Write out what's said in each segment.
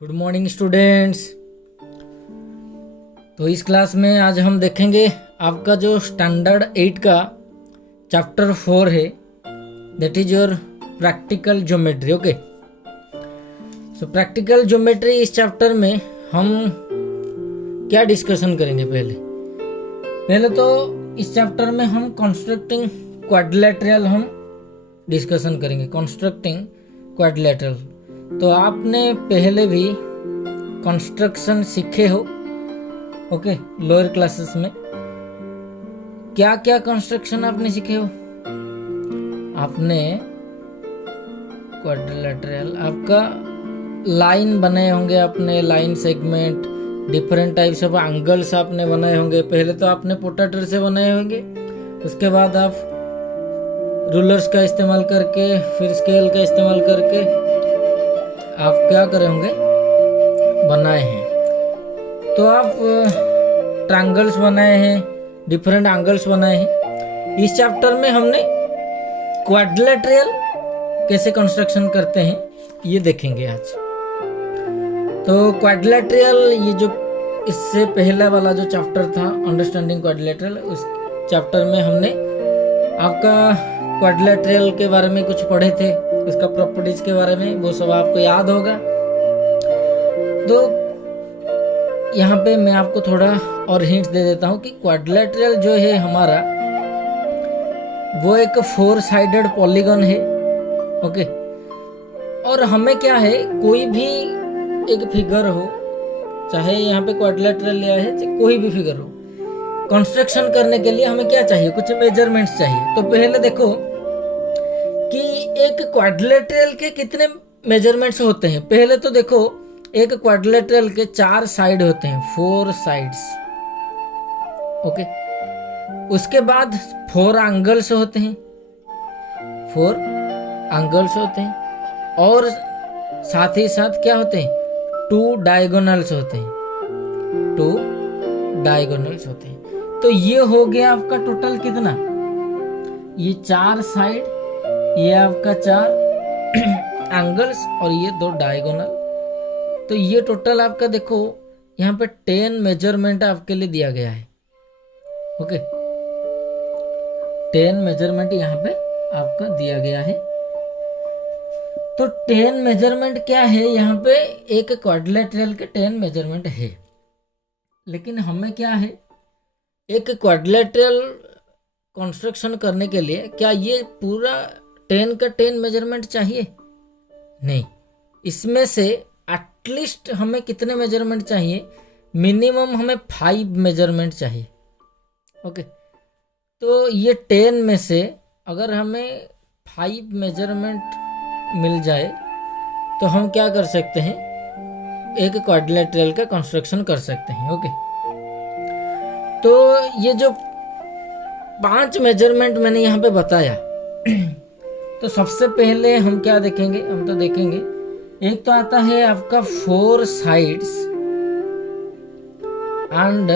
Good morning students. तो इस class में आज हम देखेंगे आपका जो स्टैंडर्ड 8 का चैप्टर 4 है, that is your practical geometry. Okay, so practical geometry इस चैप्टर में हम क्या डिस्कशन करेंगे? पहले तो इस चैप्टर में हम कंस्ट्रक्टिंग क्वाड्रिलेटरल हम डिस्कशन करेंगे। कंस्ट्रक्टिंग क्वाड्रिलेटरल तो आपने पहले भी कंस्ट्रक्शन सीखे हो, ओके, लोअर क्लासेस में। क्या क्या कंस्ट्रक्शन आपने सीखे हो? आपने क्वाड्रिलेटरल आपका लाइन बनाए होंगे, आपने line segment, different types of angles आपने बनाए होंगे। पहले तो आपने पोटाटर से बनाए होंगे, उसके बाद आप रूलर्स का इस्तेमाल करके, फिर स्केल का इस्तेमाल करके आप क्या करे होंगे, बनाए हैं। तो आप ट्रायंगल्स बनाए हैं, डिफरेंट एंगल्स बनाए हैं। इस चैप्टर में हमने क्वाड्रिलेटरल कैसे कंस्ट्रक्शन करते हैं ये देखेंगे आज। तो क्वाड्रिलेटरल, ये जो इससे पहला वाला जो चैप्टर था अंडरस्टैंडिंग क्वाड्रिलेटरल, उस चैप्टर में हमने आपका क्वाड्रिलेटरल के बारे में कुछ पढ़े थे, उसका प्रॉपर्टीज के बारे में, वो सब आपको याद होगा। तो यहाँ पे मैं आपको थोड़ा और हिंट्स दे देता हूँ कि क्वाड्रिलेटरल जो है हमारा, वो एक 4 साइडेड पॉलीगन है, ओके। और हमें क्या है, कोई भी एक फिगर हो, चाहे यहाँ पे क्वाड्रिलेटरल लिया है, चाहे कोई भी फिगर हो, कंस्ट्रक्शन करने के लिए हमें क्या चाहिए, कुछ मेजरमेंट्स चाहिए। तो पहले देखो कि एक क्वाड्रिलेटरल के कितने मेजरमेंट्स होते हैं। पहले तो देखो, एक क्वाड्रिलेटरल के 4 साइड होते हैं, 4 साइड्स, ओके। उसके बाद 4 एंगल्स होते हैं, 4 एंगल्स होते हैं, और साथ ही साथ क्या होते हैं, 2 डायगोनल्स होते हैं, 2 डायगोनल्स होते हैं। तो ये हो गया आपका टोटल कितना, ये 4 साइड, ये आपका 4 एंगल्स और ये 2 डायगोनल। तो ये टोटल आपका देखो यहाँ पे 10 मेजरमेंट आपके लिए दिया गया है, ओके। 10 मेजरमेंट यहाँ पे आपका दिया गया है। तो 10 मेजरमेंट क्या है यहाँ पे, एक क्वाड्रिलेटरल के 10 मेजरमेंट है। लेकिन हमें क्या है, एक क्वाड्रिलेटरल कंस्ट्रक्शन करने के लिए क्या ये पूरा 10 का 10 मेजरमेंट चाहिए? नहीं, इसमें से एटलीस्ट हमें कितने मेजरमेंट चाहिए, मिनिमम हमें 5 मेजरमेंट चाहिए, ओके। तो ये 10 में से अगर हमें 5 मेजरमेंट मिल जाए तो हम क्या कर सकते हैं, एक क्वाड्रिलेटरल का कंस्ट्रक्शन कर सकते हैं, ओके। तो ये जो 5 मेजरमेंट मैंने यहाँ पे बताया, तो सबसे पहले हम क्या देखेंगे, हम तो देखेंगे एक तो आता है आपका 4 sides and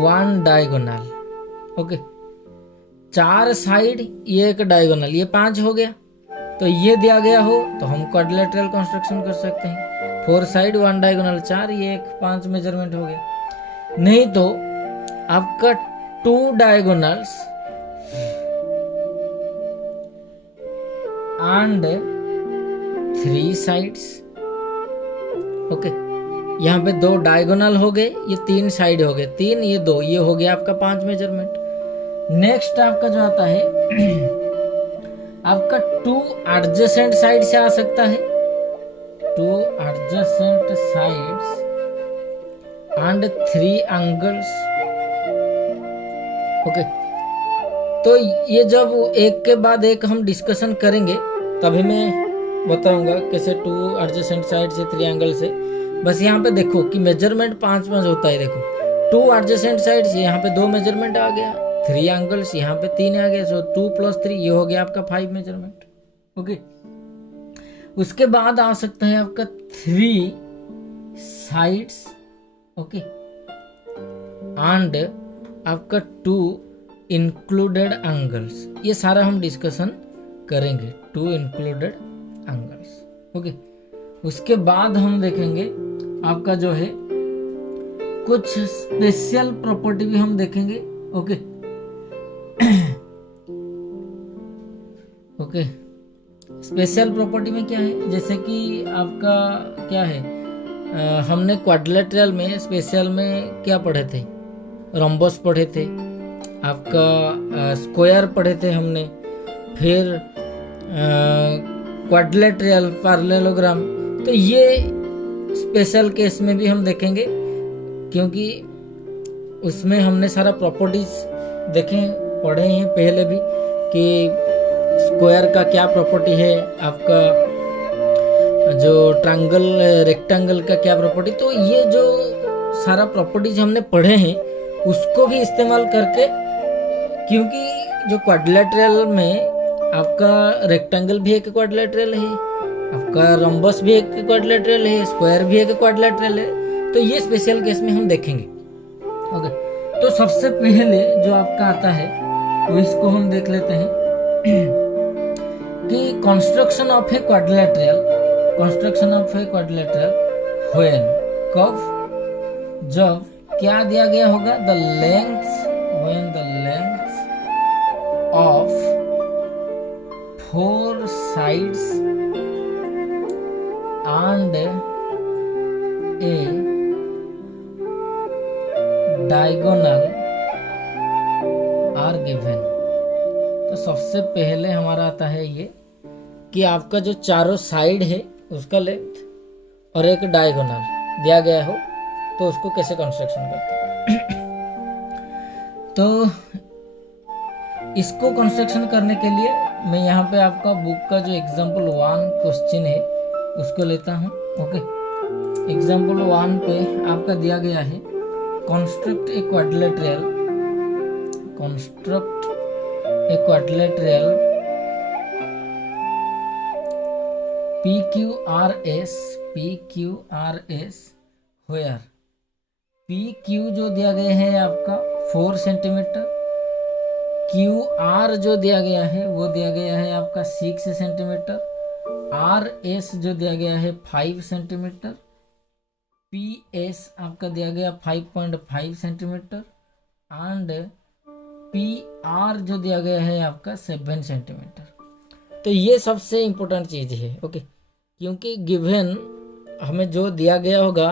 1 diagonal, okay. 4 side, ये एक डायगोनल, ये 5 हो गया। तो ये दिया गया हो तो हम क्वाड्रिलेटरल कंस्ट्रक्शन कर सकते हैं। 4 साइड 1 डायगोनल 4, ये एक 5 मेजरमेंट हो गया। नहीं तो आपका 2 डायगोनल्स एंड 3 साइड्स, ओके। यहाँ पे 2 डायगोनल हो गए, ये 3 साइड हो गए, 3 ये 2, ये हो गया आपका 5 मेजरमेंट। नेक्स्ट आपका जो आता है आपका 2 एडजेसेंट साइड से आ सकता है, 2 adjacent sides and 3 angles, okay. तो ये जब एक के बाद एक हम डिस्कशन करेंगे तभी मैं बताऊंगा कैसे 2 एडजेसेंट साइड से 3 एंगल से। बस यहाँ पे देखो कि मेजरमेंट 5 होता है। देखो 2 एडजेसेंट साइड से यहाँ पे 2 मेजरमेंट आ गया, 3 एंगल्स यहाँ पे 3 आ गया, सो 2 + 3 ये हो गया आपका 5 मेजरमेंट, ओके। उसके बाद आ सकता है आपका 3 साइड्स, ओके, एंड आपका 2 इंक्लूडेड एंगल्स। ये सारा हम डिस्कशन करेंगे, 2 इंक्लूडेड एंगल्स, ओके। उसके बाद हम देखेंगे आपका जो है कुछ स्पेशल प्रॉपर्टी भी हम देखेंगे। ओके ओके, स्पेशल प्रॉपर्टी में क्या है, जैसे कि आपका क्या है, हमने क्वाड्रिलेटरल में स्पेशल में क्या पढ़े थे, रोम्बस पढ़े थे, आपका स्क्वायर पढ़े थे हमने, फिर क्वाड्रिलेटरल, पैरेललोग्राम। तो ये स्पेशल केस में भी हम देखेंगे, क्योंकि उसमें हमने सारा प्रॉपर्टीज देखे पढ़े हैं पहले भी कि स्क्वायर का क्या प्रॉपर्टी है, आपका जो ट्रायंगल रेक्टेंगल का क्या प्रॉपर्टी। तो ये जो सारा प्रॉपर्टीज हमने पढ़े हैं उसको भी इस्तेमाल करके, क्योंकि जो क्वाड्रिलेटरल में आपका रेक्टेंगल भी एक क्वाड्रिलेटरल है, आपका रोम्बस भी एक क्वाड्रिलेटरल है, स्क्वायर भी एक क्वाड्रिलेटरल है। तो ये स्पेशल केस में हम देखेंगे। ओके, तो सबसे पहले जो आपका आता है वो इसको हम देख लेते हैं कि construction of a quadrilateral, construction of a quadrilateral when, कब, जब क्या दिया गया होगा, the length, when the length of 4 sides and a diagonal are given। तो सबसे पहले हमारा आता है ये कि आपका जो चारों साइड है उसका लेंथ और एक डायगोनल दिया गया हो, तो उसको कैसे कंस्ट्रक्शन करते हैं। तो इसको कंस्ट्रक्शन करने के लिए मैं यहाँ पे आपका बुक का जो एग्जाम्पल 1 क्वेश्चन है उसको लेता हूँ। ओके, एग्जाम्पल 1 पे आपका दिया गया है, construct a quadrilateral, construct a quadrilateral PQRS, PQRS where PQ जो दिया गया है आपका 4 सेंटीमीटर, QR जो दिया गया है वो दिया गया है आपका 6 सेंटीमीटर, RS जो दिया गया है 5 सेंटीमीटर, PS आपका दिया गया 5.5 सेंटीमीटर एंड PR जो दिया गया है आपका 7 सेंटीमीटर। तो ये सबसे इम्पोर्टेंट चीज़ है। ओके, क्योंकि गिवन हमें जो दिया गया होगा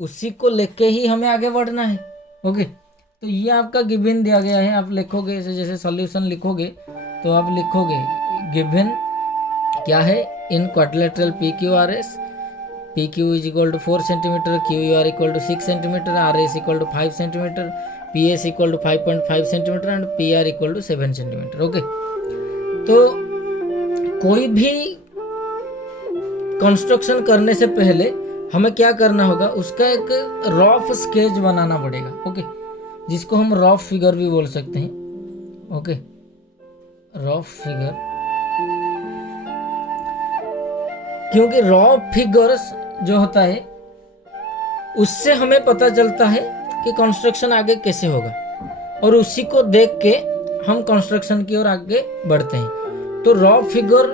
उसी को लेके ही हमें आगे बढ़ना है। ओके, तो ये आपका गिवन दिया गया है, आप लिखोगे जैसे सॉल्यूशन लिखोगे तो आप लिखोगे गिवन क्या है, in quadrilateral PQRS, PQ is equal to 4 centimetre, QR equal to 6 centimetre, RS equal to 5 centimetre, PS equal to 5.5 centimetre and PR equal to 7 centimetre. Okay, तो कोई भी कंस्ट्रक्शन करने से पहले हमें क्या करना होगा, उसका एक रफ स्केच बनाना पड़ेगा। ओके, जिसको हम रफ फिगर भी बोल सकते हैं। ओके, रफ फिगर, क्योंकि रफ फिगर्स जो होता है उससे हमें पता चलता है कि कंस्ट्रक्शन आगे कैसे होगा, और उसी को देख के हम कंस्ट्रक्शन की ओर आगे बढ़ते हैं। तो रफ फिगर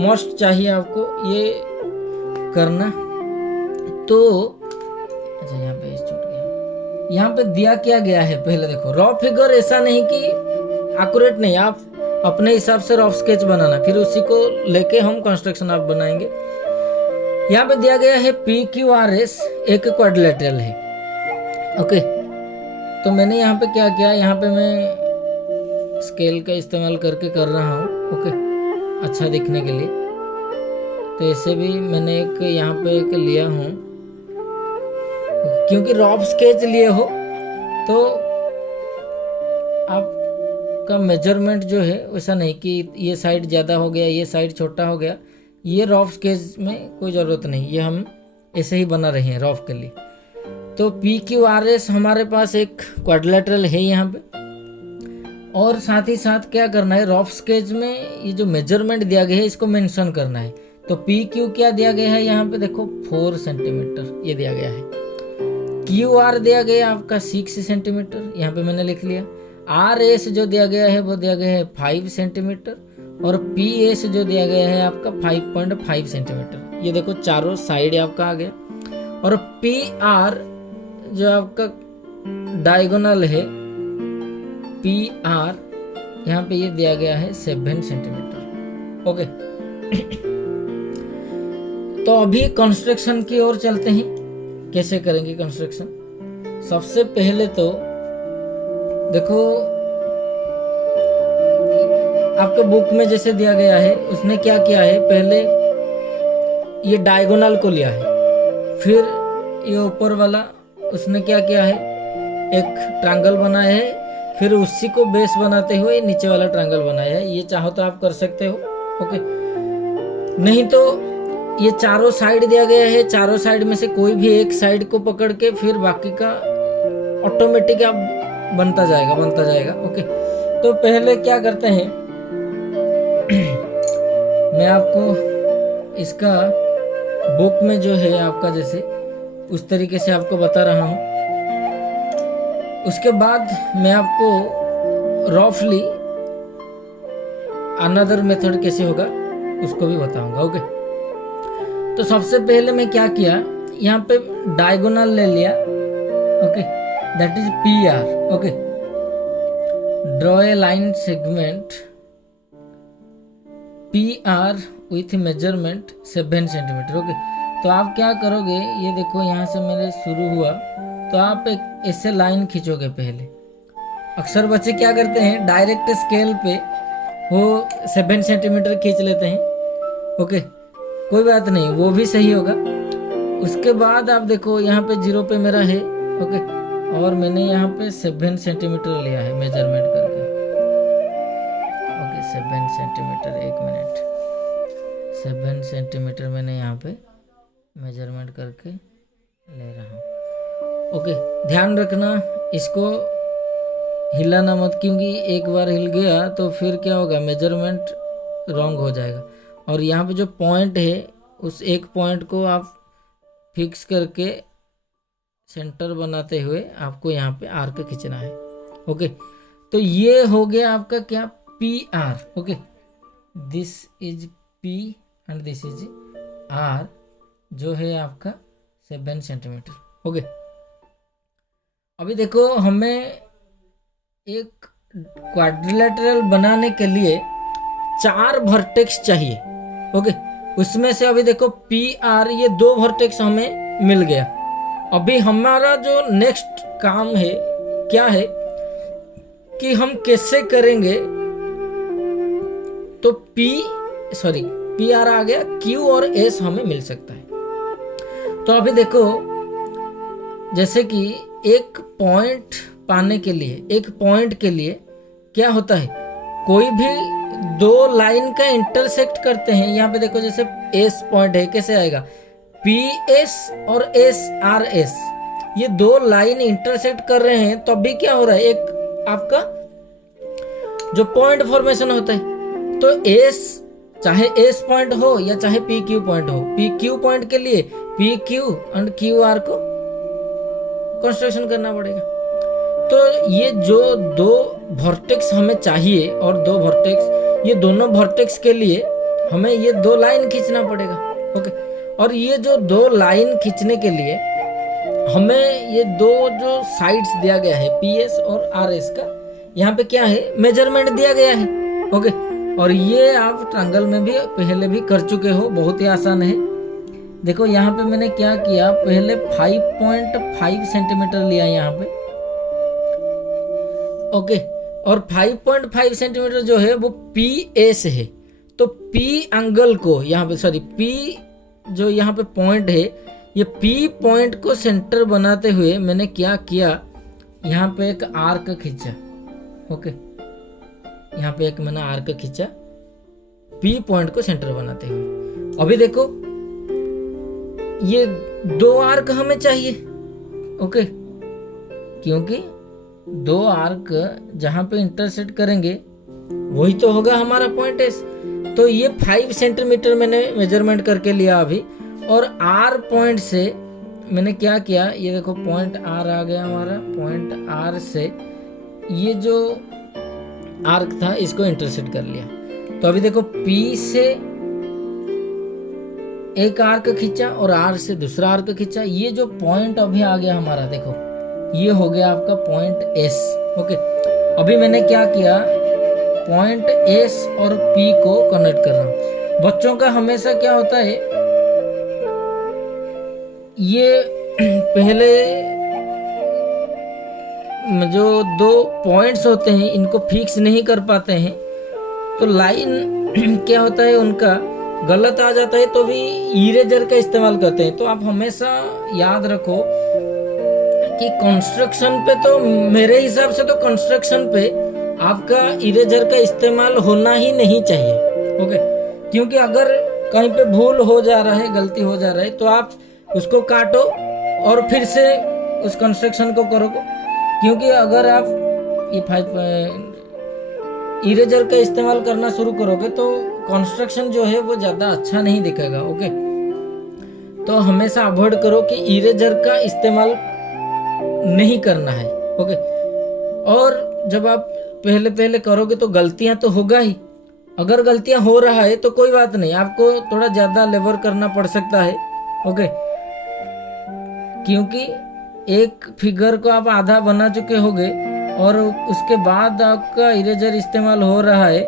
मस्ट चाहिए आपको ये करना। तो अच्छा, यहाँ पे छूट गया, यहाँ पे दिया क्या गया है, पहले देखो रफ फिगर ऐसा नहीं कि एक्यूरेट नहीं, आप अपने हिसाब से रफ स्केच बनाना, फिर उसी को लेके हम कंस्ट्रक्शन आप बनाएंगे। यहाँ पे दिया गया है PQRS एक क्वाड्रिलेटरल है। ओके, तो मैंने यहाँ पे क्या किया, यहाँ पे मैं स्केल का इस्तेमाल करके कर रहा हूँ। ओके, अच्छा दिखने के लिए। तो ऐसे भी मैंने एक यहाँ पे एक लिया हूँ, क्योंकि रफ स्केच लिए हो तो आपका मेजरमेंट जो है वैसा नहीं कि ये साइड ज़्यादा हो गया, ये साइड छोटा हो गया, ये रफ स्केच में कोई ज़रूरत नहीं, ये हम ऐसे ही बना रहे हैं रफ के लिए। तो PQRS हमारे पास एक क्वाड्रिलेटरल है यहाँ पे, और साथ ही साथ क्या करना है, रफ स्केच में ये जो मेजरमेंट दिया गया है इसको मेंशन करना है। तो PQ क्या दिया गया है, यहाँ पे देखो 4 सेंटीमीटर ये दिया गया है, QR दिया गया आपका 6 सेंटीमीटर, यहाँ पे मैंने लिख लिया, RS जो दिया गया है वो दिया गया है 5 सेंटीमीटर, और PS जो दिया गया है आपका 5.5 सेंटीमीटर। ये देखो चारों साइड आपका आ गया। और पी आर जो आपका डायगोनल है, पी आर यहाँ पे ये दिया गया है 7 सेंटीमीटर। ओके, तो अभी कंस्ट्रक्शन की ओर चलते हैं। कैसे करेंगे कंस्ट्रक्शन? सबसे पहले तो देखो आपके बुक में जैसे दिया गया है, उसने क्या किया है, पहले ये डायगोनल को लिया है, फिर ये ऊपर वाला उसने क्या किया है, एक ट्रायंगल बनाया है, फिर उसी को बेस बनाते हुए नीचे वाला ट्रायंगल बनाया है। ये चाहो तो आप कर सकते हो। ओके, नहीं तो ये चारों साइड दिया गया है, चारों साइड में से कोई भी एक साइड को पकड़ के फिर बाकी का ऑटोमेटिक आप बनता जाएगा। ओके, तो पहले क्या करते हैं, मैं आपको इसका बुक में जो है आपका जैसे उस तरीके से आपको बता रहा हूँ। उसके बाद मैं आपको रफली अनदर मेथड कैसे होगा उसको भी बताऊंगा। ओके, तो सबसे पहले मैं क्या किया, यहाँ पे डायगोनल ले लिया। Okay, that is P R. Okay, draw a line segment P R with measurement 7 centimetre. Okay, तो आप क्या करोगे, ये देखो यहाँ से मेरे शुरू हुआ, तो आप एक ऐसे लाइन खींचोगे पहले। अक्सर बच्चे क्या करते हैं, डायरेक्ट स्केल पे वो 7 सेंटीमीटर खींच लेते हैं। ओके, कोई बात नहीं, वो भी सही होगा। उसके बाद आप देखो यहाँ पे 0 पे मेरा है। ओके, और मैंने यहाँ पे 7 सेंटीमीटर लिया है मेजरमेंट करके। ओके, 7 सेंटीमीटर, 1 मिनट, 7 सेंटीमीटर मैंने यहाँ पे मेजरमेंट करके ले रहा हूँ। ओके, ध्यान रखना इसको हिलाना मत, क्योंकि एक बार हिल गया तो फिर क्या होगा, मेजरमेंट रॉन्ग हो जाएगा। और यहाँ पे जो पॉइंट है उस एक पॉइंट को आप फिक्स करके सेंटर बनाते हुए आपको यहाँ पे आर्क खींचना है। ओके, तो ये हो गया आपका क्या, P R. Okay, this is P and this is R, जो है आपका 7 सेंटीमीटर। ओके, अभी देखो हमें एक क्वाड्रिलेटरल बनाने के लिए 4 वर्टेक्स चाहिए। ओके, उसमें से अभी देखो पी आर, ये 2 वर्टेक्स हमें मिल गया। अभी हमारा जो नेक्स्ट काम है क्या है कि हम कैसे करेंगे, तो पी आर आ गया, क्यू और एस हमें मिल सकता है। तो अभी देखो जैसे कि एक पॉइंट पाने के लिए, एक पॉइंट के लिए क्या होता है, कोई भी 2 लाइन का इंटरसेक्ट करते हैं। यहाँ पे देखो जैसे एस पॉइंट है, कैसे आएगा, पी एस और एस आर एस, ये 2 लाइन इंटरसेक्ट कर रहे हैं, तो अभी क्या हो रहा है, एक आपका जो पॉइंट फॉर्मेशन होता है, तो एस चाहे एस पॉइंट हो या चाहे पी क्यू पॉइंट हो, पी क्यू पॉइंट के लिए P Q and Q R को कंस्ट्रक्शन करना पड़ेगा। तो ये जो 2 वर्टेक्स हमें चाहिए और 2 वर्टेक्स, ये दोनों वर्टेक्स के लिए हमें ये 2 लाइन खींचना पड़ेगा। ओके, और ये जो 2 लाइन खींचने के लिए हमें ये 2 जो साइड्स दिया गया है, पी एस और आर एस का, यहाँ पे क्या है, मेजरमेंट दिया गया है। ओके, और ये आप ट्रायंगल में भी पहले भी कर चुके हो, बहुत ही आसान है। देखो यहाँ पे मैंने क्या किया, पहले 5.5 सेंटीमीटर लिया यहाँ पे। ओके, और 5.5 सेंटीमीटर जो है वो पी एस है, तो पी एंगल को यहाँ पे, सॉरी, पी जो यहाँ पे पॉइंट है, ये पी पॉइंट को सेंटर बनाते हुए मैंने क्या किया, यहाँ पे एक आर्क खींचा। ओके, यहाँ पे एक मैंने आर्क खींचा पी पॉइंट को सेंटर बनाते हुए। अभी देखो ये 2 आर्क हमें चाहिए। ओके, क्योंकि 2 आर्क जहां पे इंटरसेक्ट करेंगे वही तो होगा हमारा पॉइंट एस। तो ये 5 सेंटीमीटर मैंने मेजरमेंट करके लिया अभी, और आर पॉइंट से मैंने क्या किया, ये देखो पॉइंट आर आ गया हमारा, पॉइंट आर से ये जो आर्क था इसको इंटरसेक्ट कर लिया। तो अभी देखो पी से एक आर्क खींचा और आर से दूसरा आर्क खींचा। ये जो पॉइंट अभी आ गया हमारा, देखो ये हो गया आपका पॉइंट एस। ओके, अभी मैंने क्या किया, पॉइंट एस और पी को कनेक्ट कर रहा हूँ। बच्चों का हमेशा क्या होता है, ये पहले जो दो पॉइंट्स होते हैं इनको फिक्स नहीं कर पाते हैं, तो लाइन क्या होता है उनका गलत आ जाता है, तो भी इरेजर का इस्तेमाल करते हैं। तो आप हमेशा याद रखो कि कंस्ट्रक्शन पे, तो मेरे हिसाब से तो कंस्ट्रक्शन पे आपका इरेजर का इस्तेमाल होना ही नहीं चाहिए। ओके, क्योंकि अगर कहीं पे भूल हो जा रहा है, गलती हो जा रहा है, तो आप उसको काटो और फिर से उस कंस्ट्रक्शन को करो। क्योंकि अगर आप ये इरेजर का इस्तेमाल करना शुरू करोगे तो कंस्ट्रक्शन जो है वो ज़्यादा अच्छा नहीं दिखेगा। ओके, तो हमेशा अवॉइड करो कि इरेजर का इस्तेमाल नहीं करना है। ओके, और जब आप पहले पहले करोगे तो गलतियां तो होगा ही। अगर गलतियां हो रहा है तो कोई बात नहीं, आपको थोड़ा ज़्यादा लेबर करना पड़ सकता है। ओके, क्योंकि एक फिगर को आप आधा बना चुके होगे और उसके बाद आपका इरेजर इस्तेमाल हो रहा है,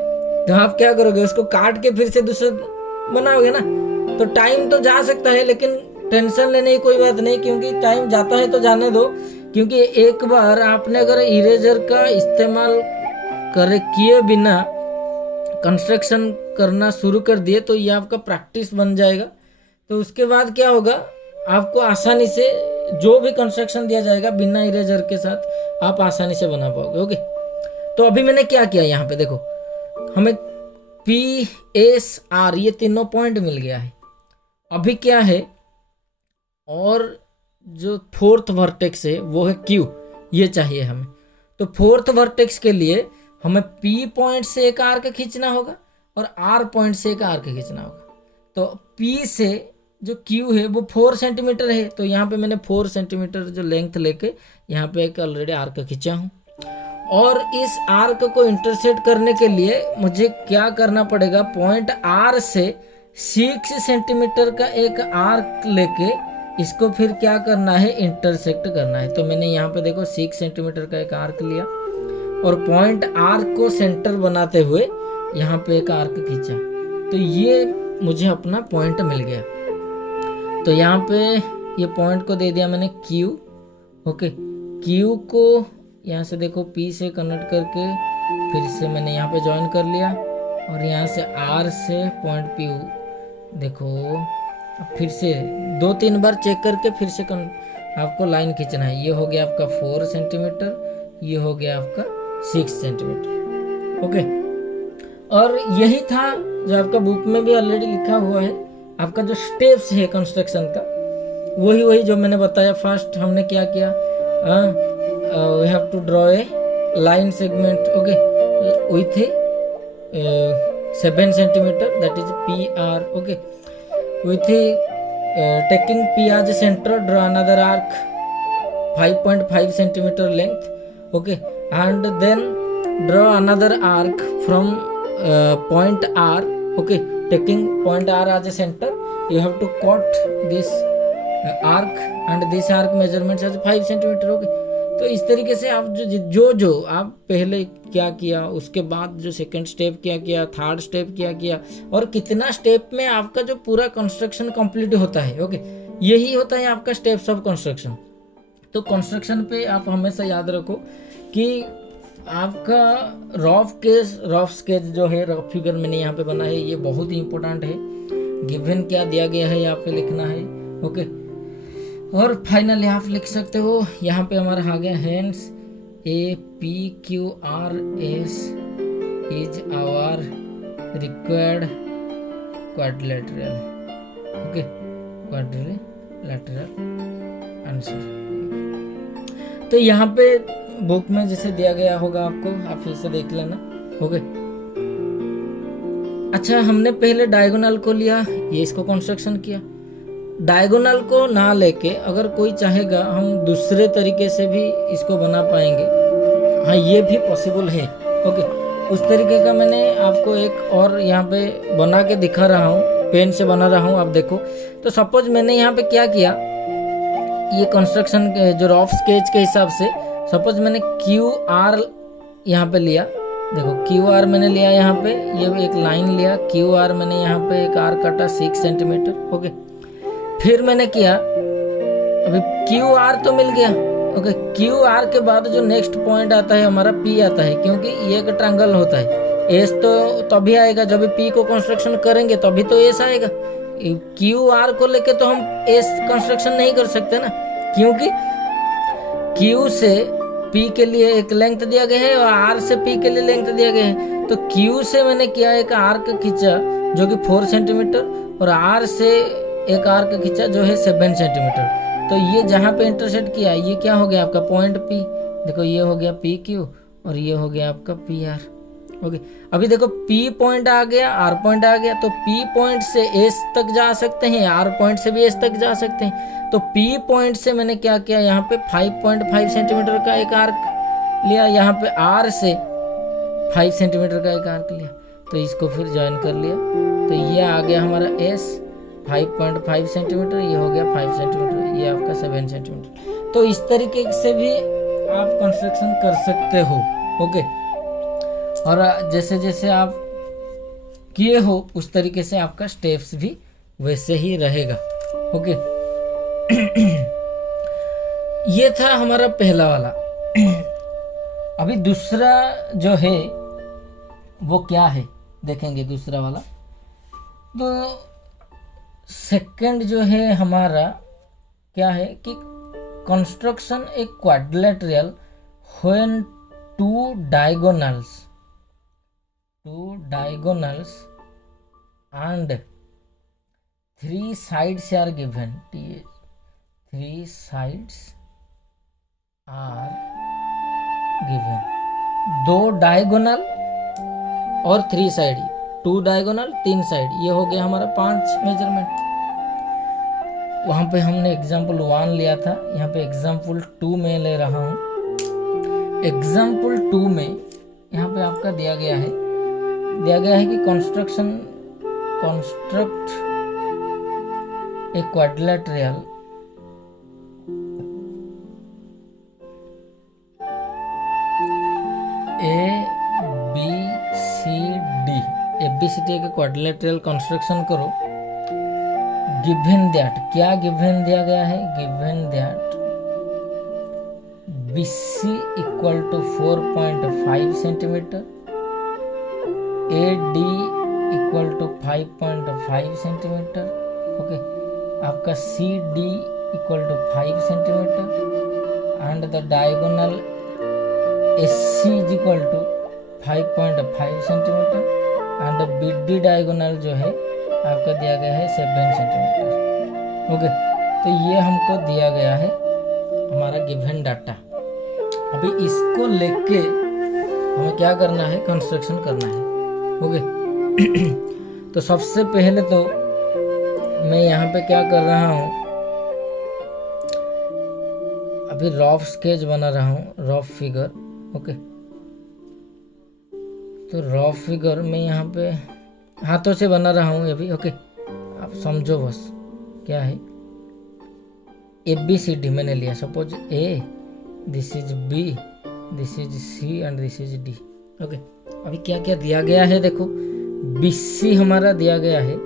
तो आप क्या करोगे, उसको काट के फिर से दूसरा बनाओगे ना, तो टाइम तो जा सकता है, लेकिन टेंशन लेने की कोई बात नहीं, क्योंकि टाइम जाता है तो जाने दो। क्योंकि एक बार आपने अगर इरेजर का इस्तेमाल किए बिना कंस्ट्रक्शन करना शुरू कर दिए तो ये आपका प्रैक्टिस बन जाएगा। तो उसके बाद क्या होगा, आपको आसानी से जो भी कंस्ट्रक्शन दिया जाएगा बिना इरेजर के साथ आप आसानी से बना पाओगे। ओके, तो अभी मैंने क्या किया, यहाँ पे देखो हमें पी एस आर ये तीनों पॉइंट मिल गया है। अभी क्या है, और जो फोर्थ वर्टेक्स है वो है क्यू, ये चाहिए हमें। तो फोर्थ वर्टेक्स के लिए हमें पी पॉइंट से एक आर्क खींचना होगा और आर पॉइंट से एक आर्क खींचना होगा। तो पी से जो क्यू है वो 4 सेंटीमीटर है, तो यहाँ पे मैंने 4 सेंटीमीटर जो लेंथ लेके यहाँ पे एक ऑलरेडी आर्क खींचा हूँ। और इस आर्क को इंटरसेक्ट करने के लिए मुझे क्या करना पड़ेगा, पॉइंट आर से 6 सेंटीमीटर का एक आर्क लेके इसको फिर क्या करना है, इंटरसेक्ट करना है। तो मैंने यहाँ पे देखो 6 सेंटीमीटर का एक आर्क लिया और पॉइंट आर्क को सेंटर बनाते हुए यहाँ पे एक आर्क खींचा, तो ये मुझे अपना पॉइंट मिल गया। तो यहाँ पे ये पॉइंट को दे दिया मैंने क्यू। ओके, क्यू को यहाँ से देखो पी से कनेक्ट करके फिर से मैंने यहाँ पे ज्वाइन कर लिया और यहाँ से आर से पॉइंट पी देखो, फिर से 2-3 बार चेक करके फिर से आपको लाइन खींचना है। ये हो गया आपका 4 सेंटीमीटर, ये हो गया आपका 6 सेंटीमीटर। ओके, और यही था जो आपका बुक में भी ऑलरेडी लिखा हुआ है, आपका जो स्टेप्स है कंस्ट्रक्शन का, वही जो मैंने बताया। फर्स्ट हमने क्या किया, we have to draw a line segment, okay, with 7 centimetre, that is P R. Okay, with taking P as a center, draw another arc 5.5 centimeter length. Okay, and then draw another arc from point R. Okay, taking point R as a center, you have to cut this arc and this arc measurements as 5 centimeter. Okay, तो इस तरीके से आप जो आप पहले क्या किया, उसके बाद जो सेकंड स्टेप क्या किया, थर्ड स्टेप क्या किया, और कितना स्टेप में आपका जो पूरा कंस्ट्रक्शन कंप्लीट होता है। ओके, यही होता है आपका स्टेप्स ऑफ कंस्ट्रक्शन। तो कंस्ट्रक्शन पे आप हमेशा याद रखो कि आपका रफ स्केच जो है, रफ फिगर मैंने यहाँ पे बना है, ये बहुत ही इंपॉर्टेंट है। गिवन क्या दिया गया है यहाँ पे लिखना है। ओके, और फाइनली आप लिख सकते हो, यहाँ पे हमारा आ गया hence A P Q R S is our required quadrilateral. Okay, quadrilateral answer. तो यहाँ पे बुक में जैसे दिया गया होगा आपको, आप फिर से देख लेना। ओके, अच्छा, हमने पहले डायगोनल को लिया, ये इसको कंस्ट्रक्शन किया। डायगोनल को ना लेके अगर कोई चाहेगा हम दूसरे तरीके से भी इसको बना पाएंगे, हाँ ये भी पॉसिबल है। ओके, उस तरीके का मैंने आपको एक और यहाँ पे बना के दिखा रहा हूँ। पेन से बना रहा हूँ, आप देखो। तो सपोज मैंने यहाँ पे क्या किया, ये कंस्ट्रक्शन जो रफ स्केच के हिसाब से सपोज मैंने क्यू आर यहाँ पे लिया, देखो क्यू आर मैंने लिया यहाँ पे, ये एक लाइन लिया क्यू आर, मैंने यहाँ पे एक आर काटा 6 सेंटीमीटर। ओके, फिर मैंने किया, अभी क्यू आर तो मिल गया। ओके, क्यू आर के बाद जो नेक्स्ट पॉइंट आता है हमारा पी आता है, क्योंकि ये एक ट्रायंगल होता है। एस तो तभी आएगा जब पी को कंस्ट्रक्शन करेंगे, तभी तो एस आएगा। क्यू आर को लेके तो हम एस कंस्ट्रक्शन नहीं कर सकते ना, क्योंकि क्यू से पी के लिए एक लेंथ दिया गया है और आर से पी के लिए लेंथ दिया गया है। तो क्यू से मैंने किया एक आर्क खींचा जो कि 4 सेंटीमीटर, और आर से एक आर्क खींचा जो है 7 सेंटीमीटर। तो ये जहाँ पे इंटरसेक्ट किया ये क्या हो गया आपका पॉइंट पी, देखो ये हो गया पी क्यू और ये हो गया आपका पी आर। ओके, अभी देखो पी पॉइंट आ गया, आर पॉइंट आ गया, तो पी पॉइंट से एस तक जा सकते हैं, आर पॉइंट से भी एस तक जा सकते हैं। तो पी पॉइंट से मैंने क्या किया, यहाँ पे 5.5 सेंटीमीटर का एक आर्क लिया, यहाँ पे आर से 5 सेंटीमीटर का एक आर्क लिया, तो इसको फिर ज्वाइन कर लिया। तो ये आ गया हमारा एस 5.5 सेंटीमीटर, ये हो गया 5 सेंटीमीटर, ये आपका 7 सेंटीमीटर। तो इस तरीके से भी आप कंस्ट्रक्शन कर सकते हो। ओके, और जैसे जैसे आप किए हो उस तरीके से आपका स्टेप्स भी वैसे ही रहेगा। ओके, ये था हमारा पहला वाला। अभी दूसरा जो है वो क्या है देखेंगे, दूसरा वाला। तो सेकंड जो है हमारा क्या है कि construction a quadrilateral when two diagonals and 3 sides are given. 3 sides are given, 2 diagonal और 3 साइड, 2 डायगोनल 3 साइड, ये हो गया हमारा 5 मेजरमेंट। वहाँ पे हमने एग्जाम्पल 1 लिया था, यहाँ पे एग्जाम्पल 2 में ले रहा हूँ। एग्जाम्पल 2 में यहाँ पे आपका दिया गया है कि कंस्ट्रक्ट ए क्वाड्रिलेटरल ABCD के क्वाड्रिलेटरल कंस्ट्रक्शन करो। गिवन दैट, क्या गिवन दिया गया है, given that BC equal to 4.5 centimetre, AD equal to 5.5 centimetre. Okay, आपका CD equal to 5 centimetre and the diagonal SC is equal to 5.5 centimetre and BD diagonal जो है आपका दिया गया है 7 सेंटीमीटर। ओके, तो ये हमको दिया गया है हमारा गिवन डाटा। अभी इसको लेके हमें क्या करना है, कंस्ट्रक्शन करना है। ओके, तो सबसे पहले तो मैं यहाँ पे क्या कर रहा हूँ, अभी रफ स्केच बना रहा हूँ, रफ फिगर। ओके, तो रफ फिगर मैं यहाँ पे हाथों से बना रहा हूँ अभी। ओके, आप समझो बस क्या है। ABCD मैंने लिया, suppose A, this is B, this is C and this is D। Okay, अभी क्या क्या दिया गया है देखो। BC हमारा दिया गया है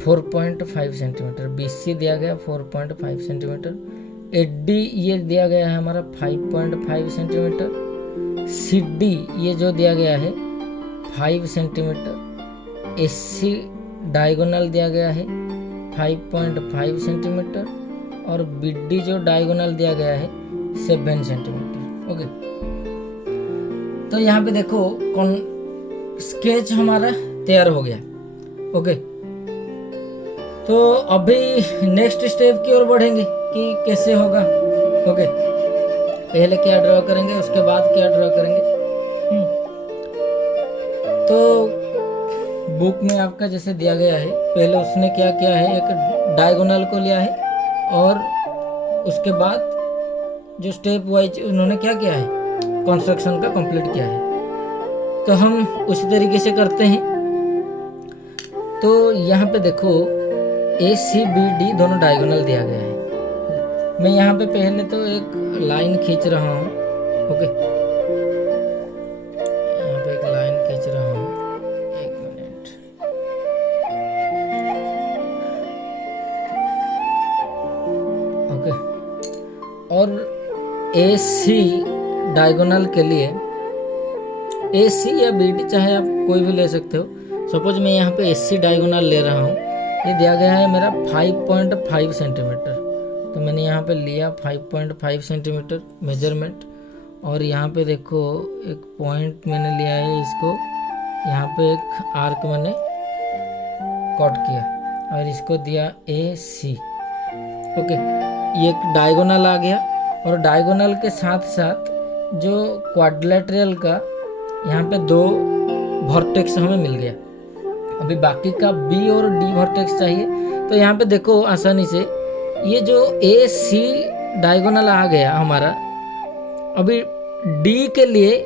4.5 सेंटीमीटर, BC दिया गया 4.5 सेंटीमीटर। AD ये दिया गया है हमारा 5.5 सेंटीमीटर। CD ये जो दिया गया है 5 सेंटीमीटर। SC डायगोनल दिया गया है 5.5 सेंटीमीटर और BD जो डायगोनल दिया गया है 7 सेंटीमीटर। ओके, तो यहाँ पे देखो स्केच हमारा तैयार हो गया। ओके, तो अभी नेक्स्ट स्टेप की ओर बढ़ेंगे कि कैसे होगा। ओके, पहले क्या ड्रॉ करेंगे, उसके बाद क्या ड्रॉ करेंगे। तो बुक में आपका जैसे दिया गया है, पहले उसने क्या किया है, एक डायगोनल को लिया है और उसके बाद जो स्टेप वाइज उन्होंने क्या किया है, कंस्ट्रक्शन का कंप्लीट किया है। तो हम उसी तरीके से करते हैं। तो यहाँ पे देखो ACBD दोनों डायगोनल दिया गया है। मैं यहाँ पे पहले तो एक लाइन खींच रहा हूँ। ओके, यहाँ पे एक लाइन खींच रहा हूँ, 1 मिनट। ओके, और AC डायगोनल के लिए AC या BD चाहे आप कोई भी ले सकते हो। सपोज मैं यहाँ पे AC डायगोनल ले रहा हूँ, ये दिया गया है मेरा 5.5 सेंटीमीटर। तो मैंने यहाँ पे लिया 5.5 सेंटीमीटर मेजरमेंट, और यहाँ पे देखो एक पॉइंट मैंने लिया है, इसको यहाँ पे एक आर्क मैंने कट किया और इसको दिया AC। ओके, ये एक डायगोनल आ गया, और डायगोनल के साथ साथ जो क्वाड्रिलेटरल का यहाँ पे 2 वर्टेक्स हमें मिल गया। अभी बाकी का B और D वर्टेक्स चाहिए। तो यहाँ पे देखो आसानी से ये जो AC डायगोनल आ गया हमारा, अभी D के लिए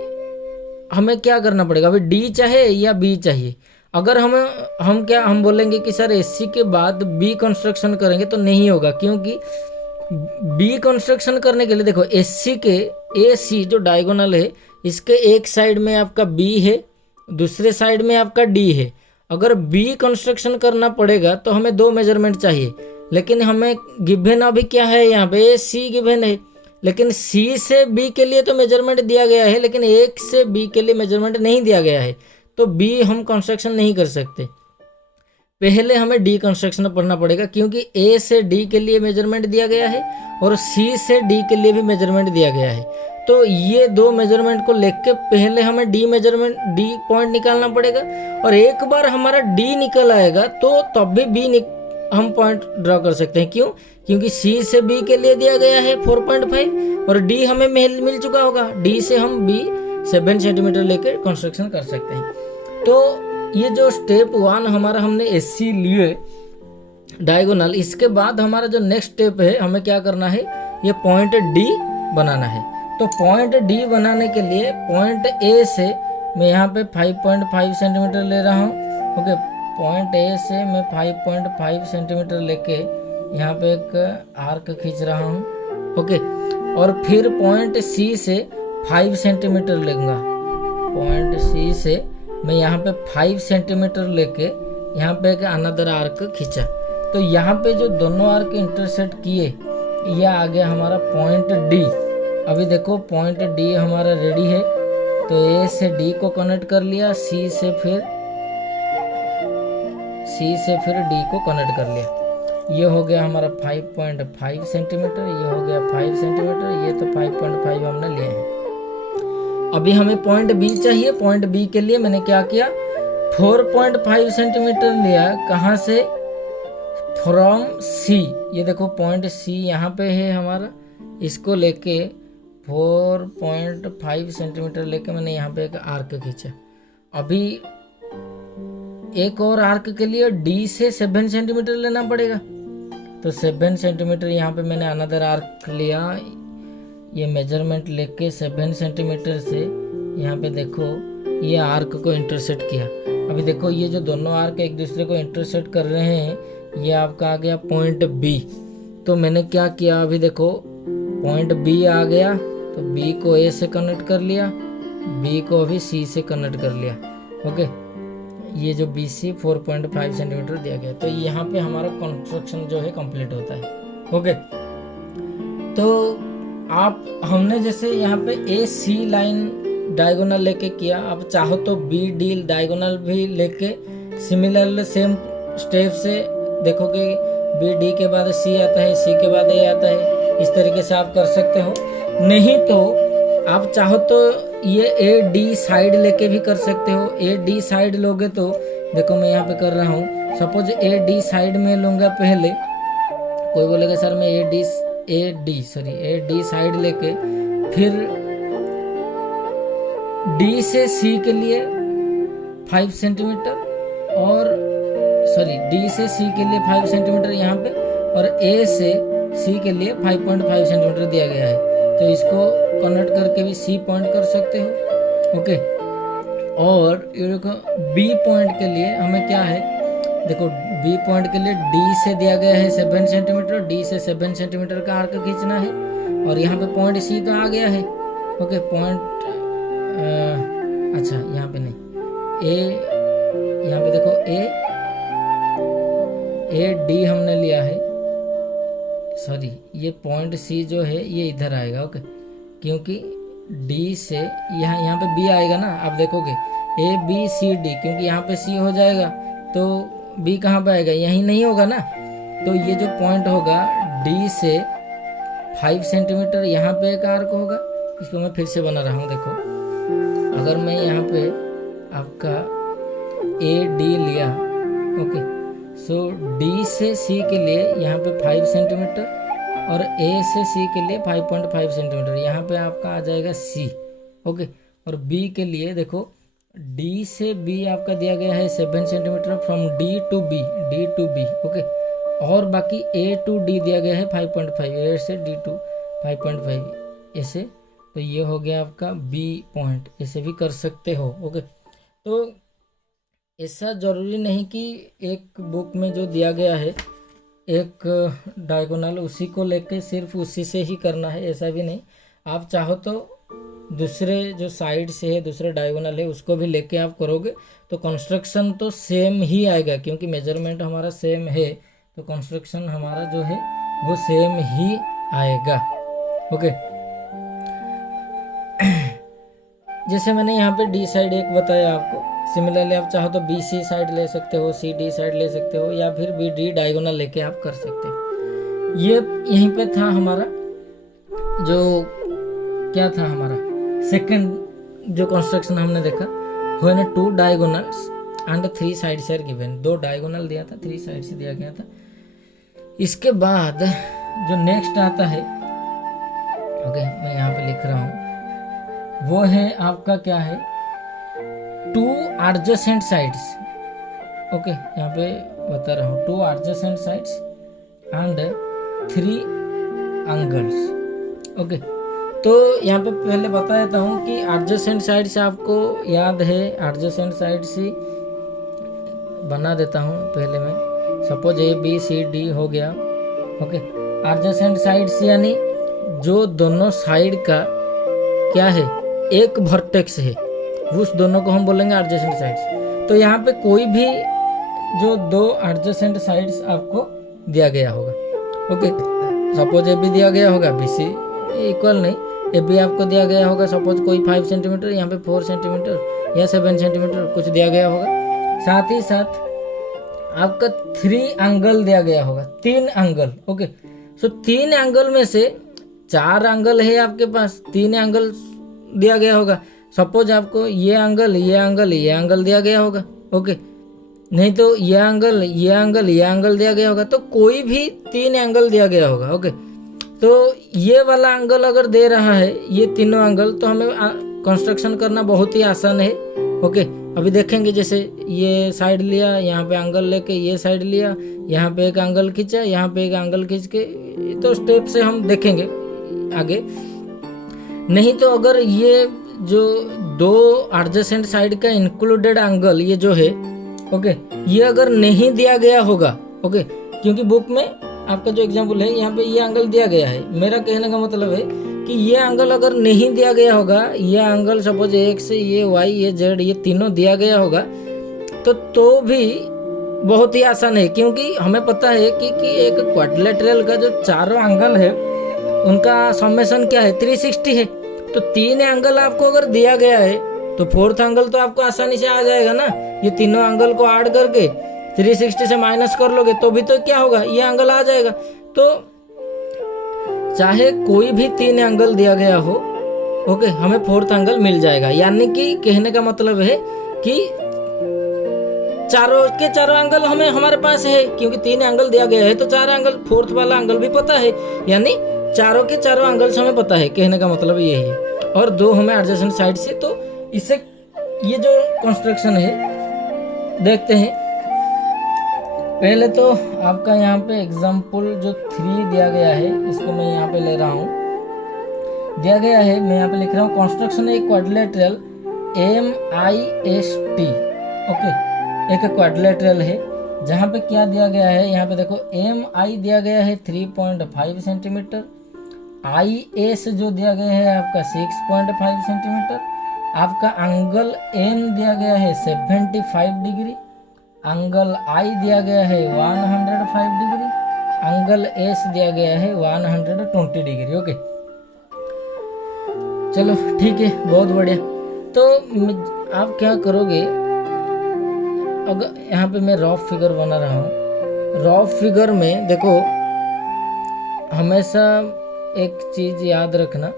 हमें क्या करना पड़ेगा? अभी D चाहे या B चाहिए। अगर हम बोलेंगे कि सर AC के बाद B कंस्ट्रक्शन करेंगे तो नहीं होगा, क्योंकि B कंस्ट्रक्शन करने के लिए देखो AC जो डायगोनल है, इसके एक साइड में आपका B है, दूसरे साइड में आपका D है। अगर B कंस्ट्रक्शन करना पड़ेगा तो हमें 2 मेजरमेंट चाहिए, लेकिन हमें गिवन अभी क्या है, यहाँ पे C गिवन है, लेकिन C से B के लिए तो मेजरमेंट दिया गया है, लेकिन 1 से B के लिए मेजरमेंट नहीं दिया गया है। तो B हम कंस्ट्रक्शन नहीं कर सकते, पहले हमें D कंस्ट्रक्शन पढ़ना पड़ेगा, क्योंकि A से D के लिए मेजरमेंट दिया गया है और C से D के लिए भी मेजरमेंट दिया गया है। तो ये 2 मेजरमेंट को लेके पहले हमें D पॉइंट निकालना पड़ेगा, और एक बार हमारा D निकल आएगा तो तब भी B हम पॉइंट ड्रॉ कर सकते हैं। क्यों? क्योंकि C से B के लिए दिया गया है 4.5, और D हमें मिल चुका होगा। D से हम B 7 सेंटीमीटर लेकर कंस्ट्रक्शन कर सकते हैं। तो ये जो स्टेप 1 हमारा हमने AC लिए डायगोनल, इसके बाद हमारा जो नेक्स्ट स्टेप है, हमें क्या करना है, ये पॉइंट D बनाना है। तो पॉइंट D बनाने के लिए पॉइंट A से मैं यहाँ पे 5.5 सेंटीमीटर ले रहा हूँ। ओके, पॉइंट A से मैं 5.5 सेंटीमीटर लेके यहाँ पे एक आर्क खींच रहा हूँ। ओके, और फिर पॉइंट C से 5 सेंटीमीटर लूँगा। पॉइंट C से मैं यहाँ पे 5 सेंटीमीटर लेके यहाँ पे एक अनदर आर्क खींचा। तो यहाँ पे जो दोनों आर्क इंटरसेक्ट किए, यह आ गया हमारा पॉइंट D। अभी देखो पॉइंट D हमारा रेडी है, तो A से D को कनेक्ट कर लिया, C से फिर D को कनेक्ट कर लिया। ये हो गया हमारा 5.5 सेंटीमीटर, ये हो गया 5 सेंटीमीटर, ये तो 5.5 हमने लिए हैं। अभी हमें पॉइंट B चाहिए। पॉइंट B के लिए मैंने क्या किया, 4.5 सेंटीमीटर लिया। कहाँ से? From C। ये देखो पॉइंट C यहाँ पे है हमारा, इसको लेके 4.5 सेंटीमीटर लेके मैंने यहाँ पे एक आर्क खींचा। अभी एक और आर्क के लिए D से 7 सेंटीमीटर लेना पड़ेगा। तो 7 सेंटीमीटर यहाँ पे मैंने अनदर आर्क लिया। ये मेजरमेंट लेके 7 सेंटीमीटर से यहाँ पे देखो ये आर्क को इंटरसेक्ट किया। अभी देखो ये जो दोनों आर्क एक दूसरे को इंटरसेक्ट कर रहे हैं, ये आपका आ गया पॉइंट B। तो मैंने क्या किया, अभी देखो पॉइंट B आ गया, तो B को A से कनेक्ट कर लिया, B को अभी C से कनेक्ट कर लिया। ओके, ये जो BC 4.5 सेंटीमीटर दिया गया। तो यहाँ पे हमारा कंस्ट्रक्शन जो है कंप्लीट होता है। ओके, तो हमने जैसे यहाँ पे AC लाइन डायगोनल लेके किया, आप चाहो तो BD डायगोनल भी लेके सिमिलर सेम स्टेप से देखोगे, BD के बाद C आता है, C के बाद A आता है, इस तरीके से आप कर सकते हो। नहीं तो आप चाहो तो ये AD साइड लेके भी कर सकते हो। AD साइड लोगे तो देखो मैं यहाँ पे कर रहा हूँ, सपोज AD साइड में लूँगा पहले। कोई बोलेगा सर मैं AD साइड लेके फिर D से C के लिए 5 सेंटीमीटर और D से C के लिए 5 सेंटीमीटर यहाँ पे, और A से C के लिए 5.5 सेंटीमीटर दिया गया है। तो इसको कनेक्ट करके भी C पॉइंट कर सकते हो। ओके, और ये देखो B पॉइंट के लिए हमें क्या है, देखो बी पॉइंट के लिए डी से दिया गया है 7 सेंटीमीटर, डी से 7 सेंटीमीटर का आर्क खींचना है, और यहाँ पे पॉइंट सी तो आ गया है। ओके पॉइंट अच्छा यहाँ पे नहीं, ए यहाँ पे देखो ए डी हमने लिया है, सॉरी ये पॉइंट सी जो है ये इधर आएगा। ओके क्योंकि डी से यहाँ पे बी आएगा ना, आप देखोगे ए बी सी डी, क्योंकि यहाँ पे सी हो जाएगा तो बी कहाँ पे आएगा, यहीं नहीं होगा ना। तो ये जो पॉइंट होगा डी से 5 सेंटीमीटर यहाँ पे एक आर्क होगा। इसको मैं फिर से बना रहा हूँ, देखो अगर मैं यहाँ पे आपका ए डी लिया, ओके सो डी से सी के लिए यहाँ पे 5 सेंटीमीटर और ए से सी के लिए 5.5 सेंटीमीटर, यहाँ पे आपका आ जाएगा सी। ओके और बी के लिए देखो डी से बी आपका दिया गया है 7 centimetre from D to B. Okay और बाकी ए टू डी दिया गया है 5.5, ए से डी टू 5.5 ऐसे। तो ये हो गया आपका बी पॉइंट, ऐसे भी कर सकते हो। ओके तो ऐसा ज़रूरी नहीं कि एक बुक में जो दिया गया है एक डायगोनल उसी को लेके सिर्फ उसी से ही करना है, ऐसा भी नहीं। आप चाहो तो दूसरे जो साइड से है, दूसरे डायगोनल है, उसको भी लेके आप करोगे तो कंस्ट्रक्शन तो सेम ही आएगा, क्योंकि मेजरमेंट हमारा सेम है तो कंस्ट्रक्शन हमारा जो है वो सेम ही आएगा। ओके जैसे मैंने यहाँ पे डी साइड एक बताया आपको, सिमिलरली आप चाहो तो बी सी साइड ले सकते हो, सी डी साइड ले सकते हो, या फिर बी डी डायगोनल लेके आप कर सकते हो। ये यहीं पे था हमारा जो क्या था, हमारा सेकंड जो कंस्ट्रक्शन हमने देखा, when 2 diagonals and 3 sides are given. 2 diagonal दिया था, 3 साइड्स दिया गया था। इसके बाद जो नेक्स्ट आता है, ओके मैं यहाँ पे लिख रहा हूँ, वो है आपका क्या है 2 एडजेसेंट साइड्स। ओके यहाँ पे बता रहा हूँ 2 adjacent sides and 3 angles. Okay तो यहाँ पे पहले बता देता हूँ कि एडजेसेंट साइड्स आपको याद है, एडजेसेंट साइड्स ही बना देता हूँ पहले मैं। Suppose A B C D हो गया। ओके एडजेसेंट साइड्स यानी जो दोनों साइड का क्या है एक वर्टेक्स है, उस दोनों को हम बोलेंगे एडजेसेंट साइड्स। तो यहाँ पे कोई भी जो 2 एडजेसेंट साइड्स आपको दिया गया होगा। ओके सपोज ए बी दिया गया होगा, बी सी इक्वल नहीं, ए बी आपको दिया गया होगा सपोज कोई 5 सेंटीमीटर, यहाँ पे 4 सेंटीमीटर या 7 सेंटीमीटर कुछ दिया गया होगा। साथ ही साथ आपका 3 एंगल दिया गया होगा, 3 एंगल। ओके सो 3 एंगल में से 4 एंगल है आपके पास, 3 एंगल दिया गया होगा। सपोज आपको ये एंगल दिया गया होगा। ओके नहीं तो ये एंगल दिया गया होगा, तो कोई भी 3 एंगल दिया गया होगा। ओके तो ये वाला एंगल अगर दे रहा है, ये तीनों एंगल, तो हमें कंस्ट्रक्शन करना बहुत ही आसान है। ओके अभी देखेंगे, जैसे ये साइड लिया, यहाँ पे एंगल लेके ये साइड लिया, यहाँ पे एक एंगल खींचा, यहाँ पे एक एंगल खींच के, तो स्टेप से हम देखेंगे आगे। नहीं तो अगर ये जो 2 एडजेसेंट साइड का इंक्लूडेड एंगल ये जो है, ओके ये अगर नहीं दिया गया होगा, ओके क्योंकि बुक में आपका जो एग्जांपल है यहाँ पे ये एंगल दिया गया है, मेरा कहने का मतलब है कि ये एंगल अगर नहीं दिया गया होगा, ये एंगल सपोज एक्स, ये वाई, ये जेड, ये तीनों दिया गया होगा, तो भी बहुत ही आसान है, क्योंकि हमें पता है कि एक क्वाड्रिलेटरल का जो चारों एंगल है उनका समेशन क्या है 360 है। तो 3 एंगल आपको अगर दिया गया है तो 4th एंगल तो आपको आसानी से आ जाएगा ना। ये तीनों एंगल को ऐड करके 360 से माइनस कर लोगे तो भी तो क्या होगा, ये एंगल आ जाएगा। तो चाहे कोई भी 3 एंगल दिया गया हो, ओके हमें 4th एंगल मिल जाएगा। यानी कि कहने का मतलब है कि चारों के चारों एंगल हमारे पास है, क्योंकि 3 एंगल दिया गया है तो 4 एंगल, 4th वाला एंगल भी पता है, यानी चारों के चारों एंगल्स हमें पता है। कहने का मतलब यही है। और 2 हमें एडजेसेंट साइड से, तो इससे ये जो कंस्ट्रक्शन है देखते हैं। पहले तो आपका यहाँ पे एग्जाम्पल जो 3 दिया गया है, इसको मैं यहाँ पे ले रहा हूँ, दिया गया है, मैं यहाँ पे लिख रहा हूँ कंस्ट्रक्शन एक क्वाड्रिलेटरल MIST। ओके एक क्वाड्रिलेटरल है जहाँ पे क्या दिया गया है, यहाँ पे देखो एम आई दिया गया है 3.5 सेंटीमीटर, आई एस जो दिया गया है आपका 6.5 सेंटीमीटर, आपका एंगल एन दिया गया है 75 डिग्री, एंगल आई दिया गया है 105 डिग्री, एंगल एस दिया गया है 120 डिग्री। ओके, चलो ठीक है, बहुत बढ़िया। तो आप क्या करोगे, अगर यहाँ पे मैं रफ फिगर बना रहा हूँ, रफ फिगर में देखो हमेशा एक चीज़ याद रखना,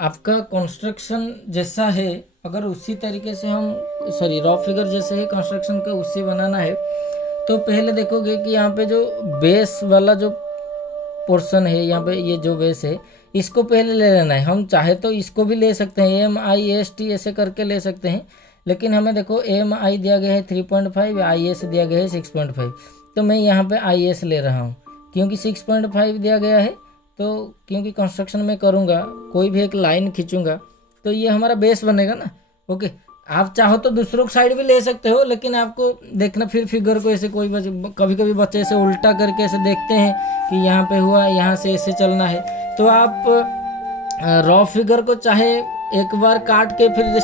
आपका कंस्ट्रक्शन जैसा है अगर उसी तरीके से हम रफ फिगर जैसे है कंस्ट्रक्शन का उससे बनाना है, तो पहले देखोगे कि यहाँ पे जो बेस वाला जो पोर्शन है, यहाँ पे ये जो बेस है इसको पहले ले लेना है। हम चाहे तो इसको भी ले सकते हैं, एम आई एस टी ऐसे करके ले सकते हैं, लेकिन हमें देखो एम आई दिया गया है 3.5, आई एस दिया गया है 6.5, तो मैं यहाँ पे आई एस ले रहा हूँ क्योंकि 6.5 दिया गया है। तो क्योंकि कंस्ट्रक्शन में करूँगा, कोई भी एक लाइन खींचूंगा तो ये हमारा बेस बनेगा ना। ओके, आप चाहो तो दूसरों साइड भी ले सकते हो, लेकिन आपको देखना फिर फिगर को ऐसे, कोई कभी कभी बच्चे ऐसे उल्टा करके ऐसे देखते हैं कि यहाँ पे हुआ, यहाँ से ऐसे चलना है, तो आप रॉ फिगर को चाहे एक बार काट के फिर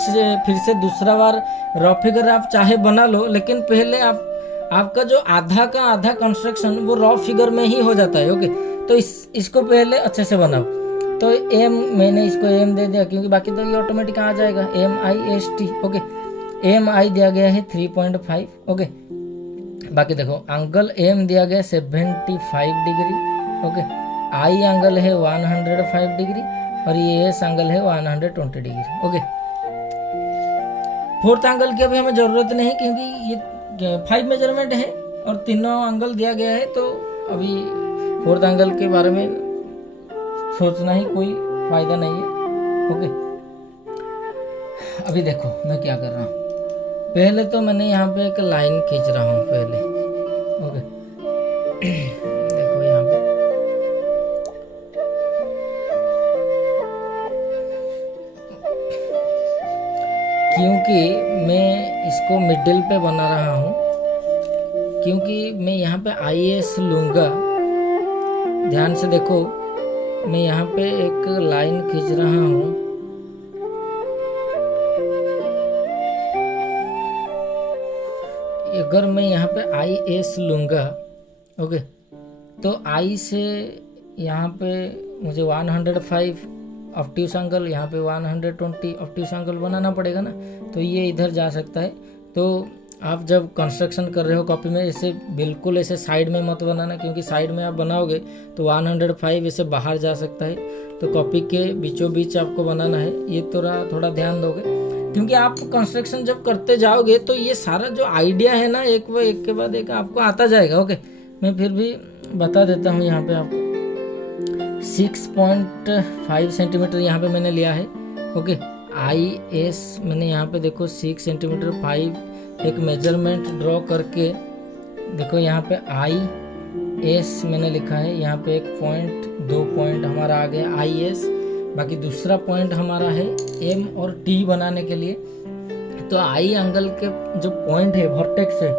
से दूसरा बार रॉ फिगर आप चाहे बना लो, लेकिन पहले आपका जो आधा का आधा कंस्ट्रक्शन वो रॉ फिगर में ही हो जाता है। ओके, तो इसको पहले अच्छे से बनाओ। तो एम, मैंने इसको एम दे दिया क्योंकि बाकी तो ये ऑटोमेटिक आ जाएगा, M I S T. Okay, M I दिया गया है 3.5। ओके, बाकी देखो एंगल एम दिया गया 75 डिग्री। ओके, आई एंगल है 105 डिग्री और ये एस एंगल है 120 डिग्री। ओके, फोर्थ एंगल की अभी हमें ज़रूरत नहीं क्योंकि ये 5 मेजरमेंट है और तीनों एंगल दिया गया है, तो अभी फोर्थ एंगल के बारे में सोचना ही कोई फायदा नहीं है। ओके, अभी देखो मैं क्या कर रहा हूँ, पहले तो मैंने यहाँ पे एक लाइन खींच रहा हूँ पहले। ओके, देखो यहाँ पे क्योंकि मैं इसको मिडिल पे बना रहा हूँ, क्योंकि मैं यहाँ पे आई एस लूँगा, ध्यान से देखो मैं यहाँ पे एक लाइन खींच रहा हूँ, अगर मैं यहाँ पे आई एस लूँगा, ओके, तो आई से यहाँ पे मुझे 105 ऑब्ट्यूस एंगल, यहाँ पे 120 ऑब्ट्यूस एंगल बनाना पड़ेगा ना, तो ये इधर जा सकता है। तो आप जब कंस्ट्रक्शन कर रहे हो कॉपी में, ऐसे बिल्कुल ऐसे साइड में मत बनाना, क्योंकि साइड में आप बनाओगे तो 105 ऐसे बाहर जा सकता है, तो कॉपी के बीचों बीच आपको बनाना है। ये थोड़ा ध्यान दोगे, क्योंकि आप कंस्ट्रक्शन जब करते जाओगे तो ये सारा जो आइडिया है ना, एक के बाद एक आपको आता जाएगा। ओके, मैं फिर भी बता देता हूँ, यहाँ पे आपको 6.5 सेंटीमीटर यहाँ पे मैंने लिया है। ओके, आई एस मैंने यहाँ पे देखो 6 सेंटीमीटर 5 एक मेजरमेंट ड्रॉ करके, देखो यहाँ पे आई एस मैंने लिखा है, यहाँ पे एक पॉइंट, 2 पॉइंट हमारा आ गया आई एस, बाकी दूसरा पॉइंट हमारा है एम और टी बनाने के लिए। तो आई एंगल के जो पॉइंट है वर्टेक्स है,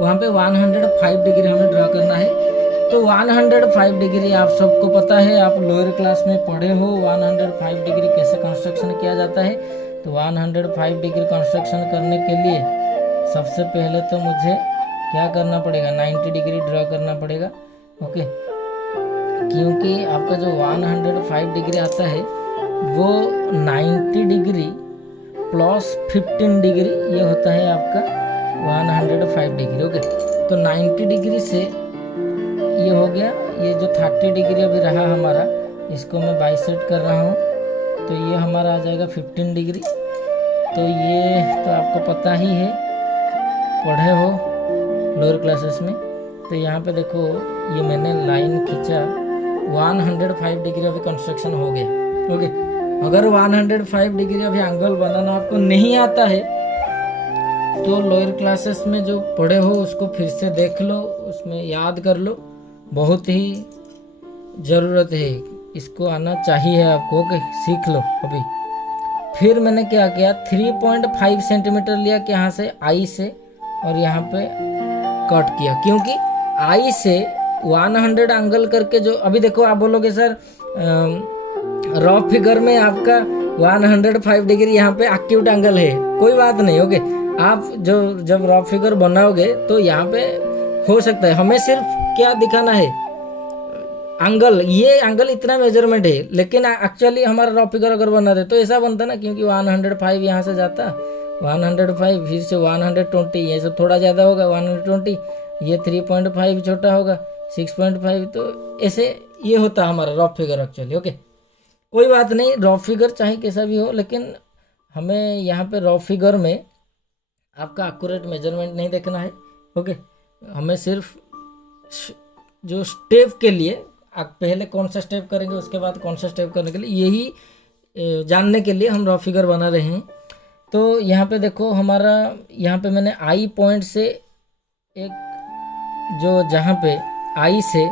वहाँ पे 105 डिग्री हमें ड्रा करना है। तो 105 डिग्री आप सबको पता है, आप लोअर क्लास में पढ़े हो 105 डिग्री कैसे कंस्ट्रक्शन किया जाता है। तो 105 डिग्री कंस्ट्रक्शन करने के लिए सबसे पहले तो मुझे क्या करना पड़ेगा, 90 डिग्री ड्रा करना पड़ेगा। ओके, क्योंकि आपका जो 105 डिग्री आता है वो 90 डिग्री प्लस 15 डिग्री ये होता है आपका 105 डिग्री। ओके, तो 90 डिग्री से ये हो गया, ये जो 30 डिग्री अभी रहा हमारा, इसको मैं बाइसेट कर रहा हूँ, तो ये हमारा आ जाएगा 15 डिग्री। तो ये तो आपको पता ही है, पढ़े हो लोअर क्लासेस में। तो यहाँ पे देखो ये मैंने लाइन खींचा, 105 डिग्री अभी कंस्ट्रक्शन हो गया। ओके, अगर 105 डिग्री अभी एंगल बनाना आपको नहीं आता है तो लोअर क्लासेस में जो पढ़े हो उसको फिर से देख लो, उसमें याद कर लो, बहुत ही ज़रूरत है, इसको आना चाहिए आपको। ओके, सीख लो अभी। फिर मैंने क्या किया, 3.5 सेंटीमीटर लिया कि यहाँ से आई से, और यहाँ पे कट किया, क्योंकि आई से 100 एंगल करके जो अभी देखो आप बोलोगे सर रॉ फिगर में आपका 105 डिग्री यहाँ पे एक्यूट एंगल है, कोई बात नहीं। ओके, आप जो जब रॉ फिगर बनाओगे तो यहाँ पे हो सकता है, हमें सिर्फ क्या दिखाना है एंगल, ये एंगल इतना मेजरमेंट है, लेकिन एक्चुअली हमारा रॉ फिगर अगर बना रहे तो ऐसा बनता ना, क्योंकि 105 यहाँ से जाता 105 फिर से 120, ये सब थोड़ा ज़्यादा होगा 120, ये 3.5 छोटा होगा 6.5, तो ऐसे ये होता हमारा रॉ फिगर एक्चुअली। ओके, कोई बात नहीं, रॉ फिगर चाहे कैसा भी हो, लेकिन हमें यहाँ पे रॉ फिगर में आपका एक्यूरेट मेजरमेंट नहीं देखना है। ओके, हमें सिर्फ जो स्टेप के लिए आप पहले कौन सा स्टेप करेंगे उसके बाद कौन सा स्टेप करने के लिए, यही जानने के लिए हम रॉ फिगर बना रहे हैं। तो यहाँ पे देखो हमारा, यहाँ पे मैंने आई पॉइंट से एक जो जहाँ पे आई से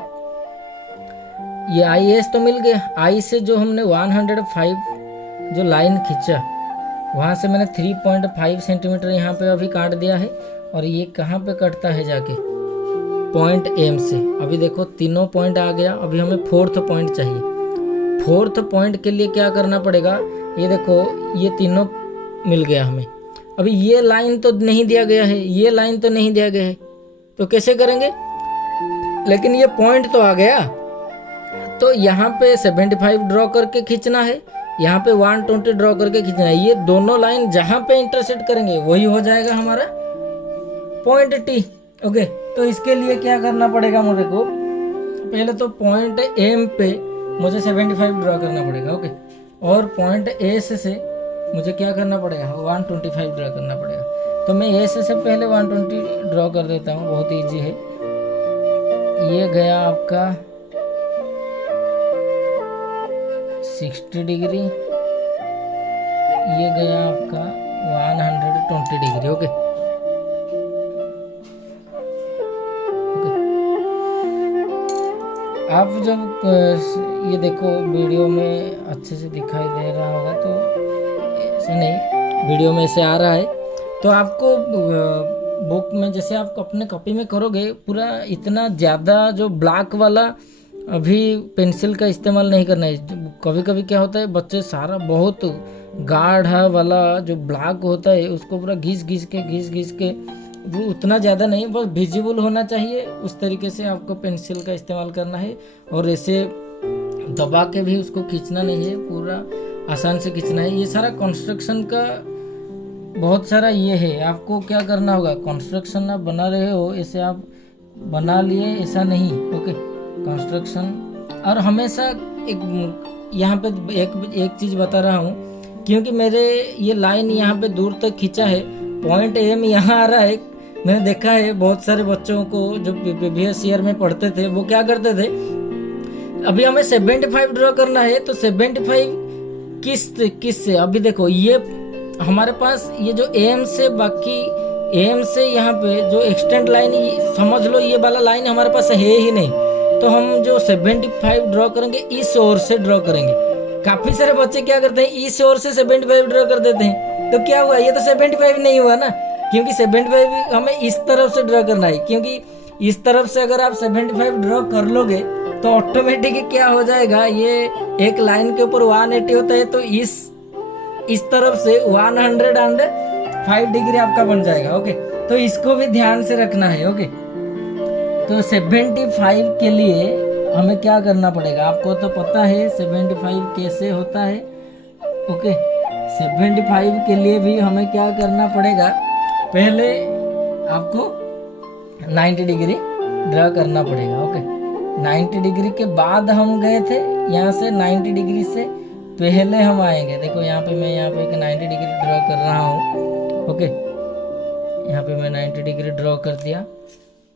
ये आई एस तो मिल गया, आई से जो हमने 105 जो लाइन खींचा वहाँ से मैंने 3.5 सेंटीमीटर यहाँ पे अभी काट दिया है, और ये कहाँ पे कटता है जाके पॉइंट एम से। अभी देखो तीनों पॉइंट आ गया, अभी हमें फोर्थ पॉइंट चाहिए। फोर्थ पॉइंट के लिए क्या करना पड़ेगा, ये देखो ये तीनों मिल गया हमें। अभी ये लाइन तो नहीं दिया गया है, ये लाइन तो नहीं दिया गया है, तो कैसे करेंगे, लेकिन ये पॉइंट तो आ गया, तो यहाँ पे 75 ड्रॉ करके खींचना है, यहाँ पे 120 ड्रॉ करके खींचना है। ये दोनों लाइन जहाँ पे इंटरसेक्ट करेंगे वही हो जाएगा हमारा पॉइंट टी। ओके, तो इसके लिए क्या करना पड़ेगा मुझे को, पहले तो पॉइंट एम पे मुझे 75 ड्रॉ करना पड़ेगा। ओके, और पॉइंट एस से मुझे क्या करना पड़ेगा 125 ड्रॉ करना पड़ेगा। तो मैं एस से पहले 120 ड्रॉ कर देता हूँ, बहुत ईजी है। ये गया आपका 60 डिग्री, ये गया आपका 120 डिग्री। ओके, आप जब ये देखो वीडियो में अच्छे से दिखाई दे रहा होगा, तो ऐसे नहीं, वीडियो में ऐसे आ रहा है, तो आपको बुक में जैसे आप अपने कॉपी में करोगे पूरा इतना ज़्यादा जो ब्लैक वाला अभी पेंसिल का इस्तेमाल नहीं करना है। कभी कभी क्या होता है बच्चे सारा बहुत गाढ़ा वाला जो ब्लैक होता है उसको पूरा घिस घिस के वो उतना ज़्यादा नहीं, बस विजिबल होना चाहिए, उस तरीके से आपको पेंसिल का इस्तेमाल करना है। और ऐसे दबा के भी उसको खींचना नहीं है, पूरा आसान से खींचना है। ये सारा कंस्ट्रक्शन का बहुत सारा ये है, आपको क्या करना होगा, कंस्ट्रक्शन आप बना रहे हो ऐसे आप बना लिए ऐसा नहीं। ओके, कंस्ट्रक्शन, और हमेशा एक यहाँ पे एक चीज़ बता रहा हूँ, क्योंकि मेरे ये लाइन यहाँ पे दूर तक खींचा है, पॉइंट एम यहाँ आ रहा है। मैंने देखा है बहुत सारे बच्चों को जो प्रीवियस ईयर में पढ़ते थे वो क्या करते थे, अभी हमें 75 ड्रॉ करना है, तो 75 किस से, अभी देखो ये हमारे पास ये जो एम से, बाकी एम से यहाँ पे जो एक्सटेंड लाइन समझ लो ये वाला लाइन हमारे पास है ही नहीं, तो हम जो 75 ड्रॉ करेंगे इस ओर से ड्रॉ करेंगे। काफी सारे बच्चे क्या करते हैं इस ओर से 75 ड्रॉ कर देते हैं, तो क्या हुआ, ये तो 75 नहीं हुआ ना, क्योंकि 75 हमें इस तरफ से ड्रॉ करना है, क्योंकि इस तरफ से अगर आप 75 ड्रॉ कर लोगे तो ऑटोमेटिक क्या हो जाएगा, ये एक लाइन के ऊपर 180 होता है, तो इस तरफ से 105 डिग्री आपका बन जाएगा। ओके, तो इसको भी ध्यान से रखना है। ओके, तो 75 के लिए हमें क्या करना पड़ेगा, आपको तो पता है 75 कैसे होता है। ओके, 75 के लिए भी हमें क्या करना पड़ेगा, पहले आपको 90 डिग्री ड्रा करना पड़ेगा। ओके, 90 डिग्री के बाद हम गए थे यहाँ से, 90 डिग्री से पहले हम आएंगे। देखो यहाँ पे मैं यहाँ पे एक 90 डिग्री ड्रा कर रहा हूँ। ओके, यहाँ पे मैं 90 डिग्री ड्रॉ कर दिया,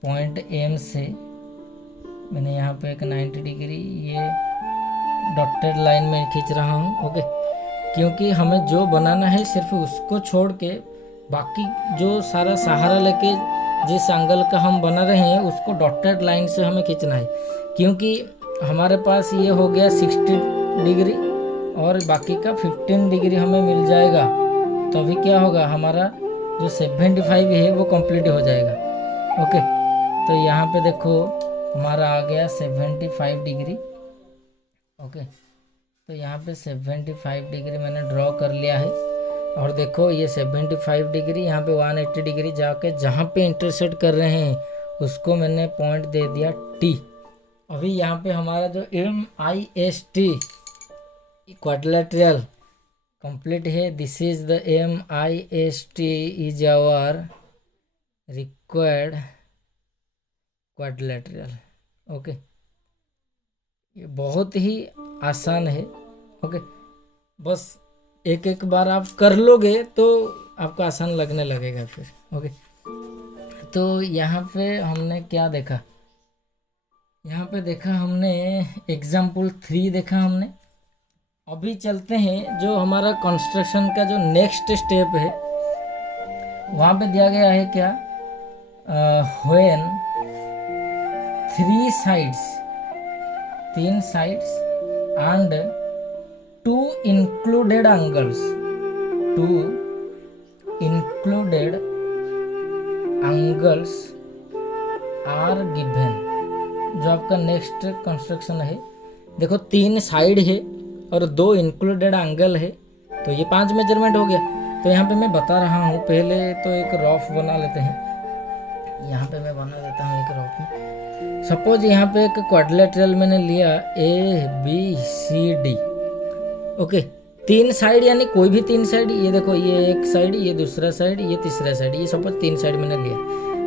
पॉइंट एम से मैंने यहाँ पे एक 90 डिग्री ये डॉटेड लाइन में खींच रहा हूँ। ओके, क्योंकि हमें जो बनाना है सिर्फ उसको छोड़ के बाकी जो सारा सहारा लेके जिस एंगल का हम बना रहे हैं उसको डॉटेड लाइन से हमें खींचना है, क्योंकि हमारे पास ये हो गया 60 डिग्री और बाकी का 15 डिग्री हमें मिल जाएगा, तो अभी क्या होगा, हमारा जो 75 है वो कंप्लीट हो जाएगा। ओके, तो यहाँ पे देखो हमारा आ गया 75 डिग्री। ओके, तो यहाँ पे 75 डिग्री मैंने ड्रॉ कर लिया है। और देखो ये 75 डिग्री यहाँ पे 180 डिग्री जाके जहाँ पे इंटरसेक्ट कर रहे हैं उसको मैंने पॉइंट दे दिया टी। अभी यहाँ पे हमारा जो MIST क्वाड्रिलेटरल कंप्लीट है। This is the MIST is our required quadrilateral. Okay, ये बहुत ही आसान है। ओके, बस एक एक बार आप कर लोगे तो आपको आसान लगने लगेगा फिर। ओके, तो यहाँ पे हमने क्या देखा, यहाँ पे देखा हमने एग्जाम्पल 3 देखा हमने। अभी चलते हैं जो हमारा कंस्ट्रक्शन का जो नेक्स्ट स्टेप है, वहाँ पे दिया गया है क्या, when 3 sides and 2 included angles are given. जो आपका नेक्स्ट कंस्ट्रक्शन है, देखो 3 साइड है और 2 इंक्लूडेड एंगल है, तो ये 5 मेजरमेंट हो गया। तो यहाँ पे मैं बता रहा हूँ, पहले तो एक रफ बना लेते हैं। यहाँ पे मैं बना देता हूँ एक रफ में। सपोज यहाँ पे एक क्वाड्रिलेटरल मैंने लिया ABCD। ओके, 3 साइड यानी कोई भी 3 साइड, ये देखो ये एक साइड, ये दूसरा साइड, ये तीसरा साइड, ये सपोज 3 साइड मैंने लिया।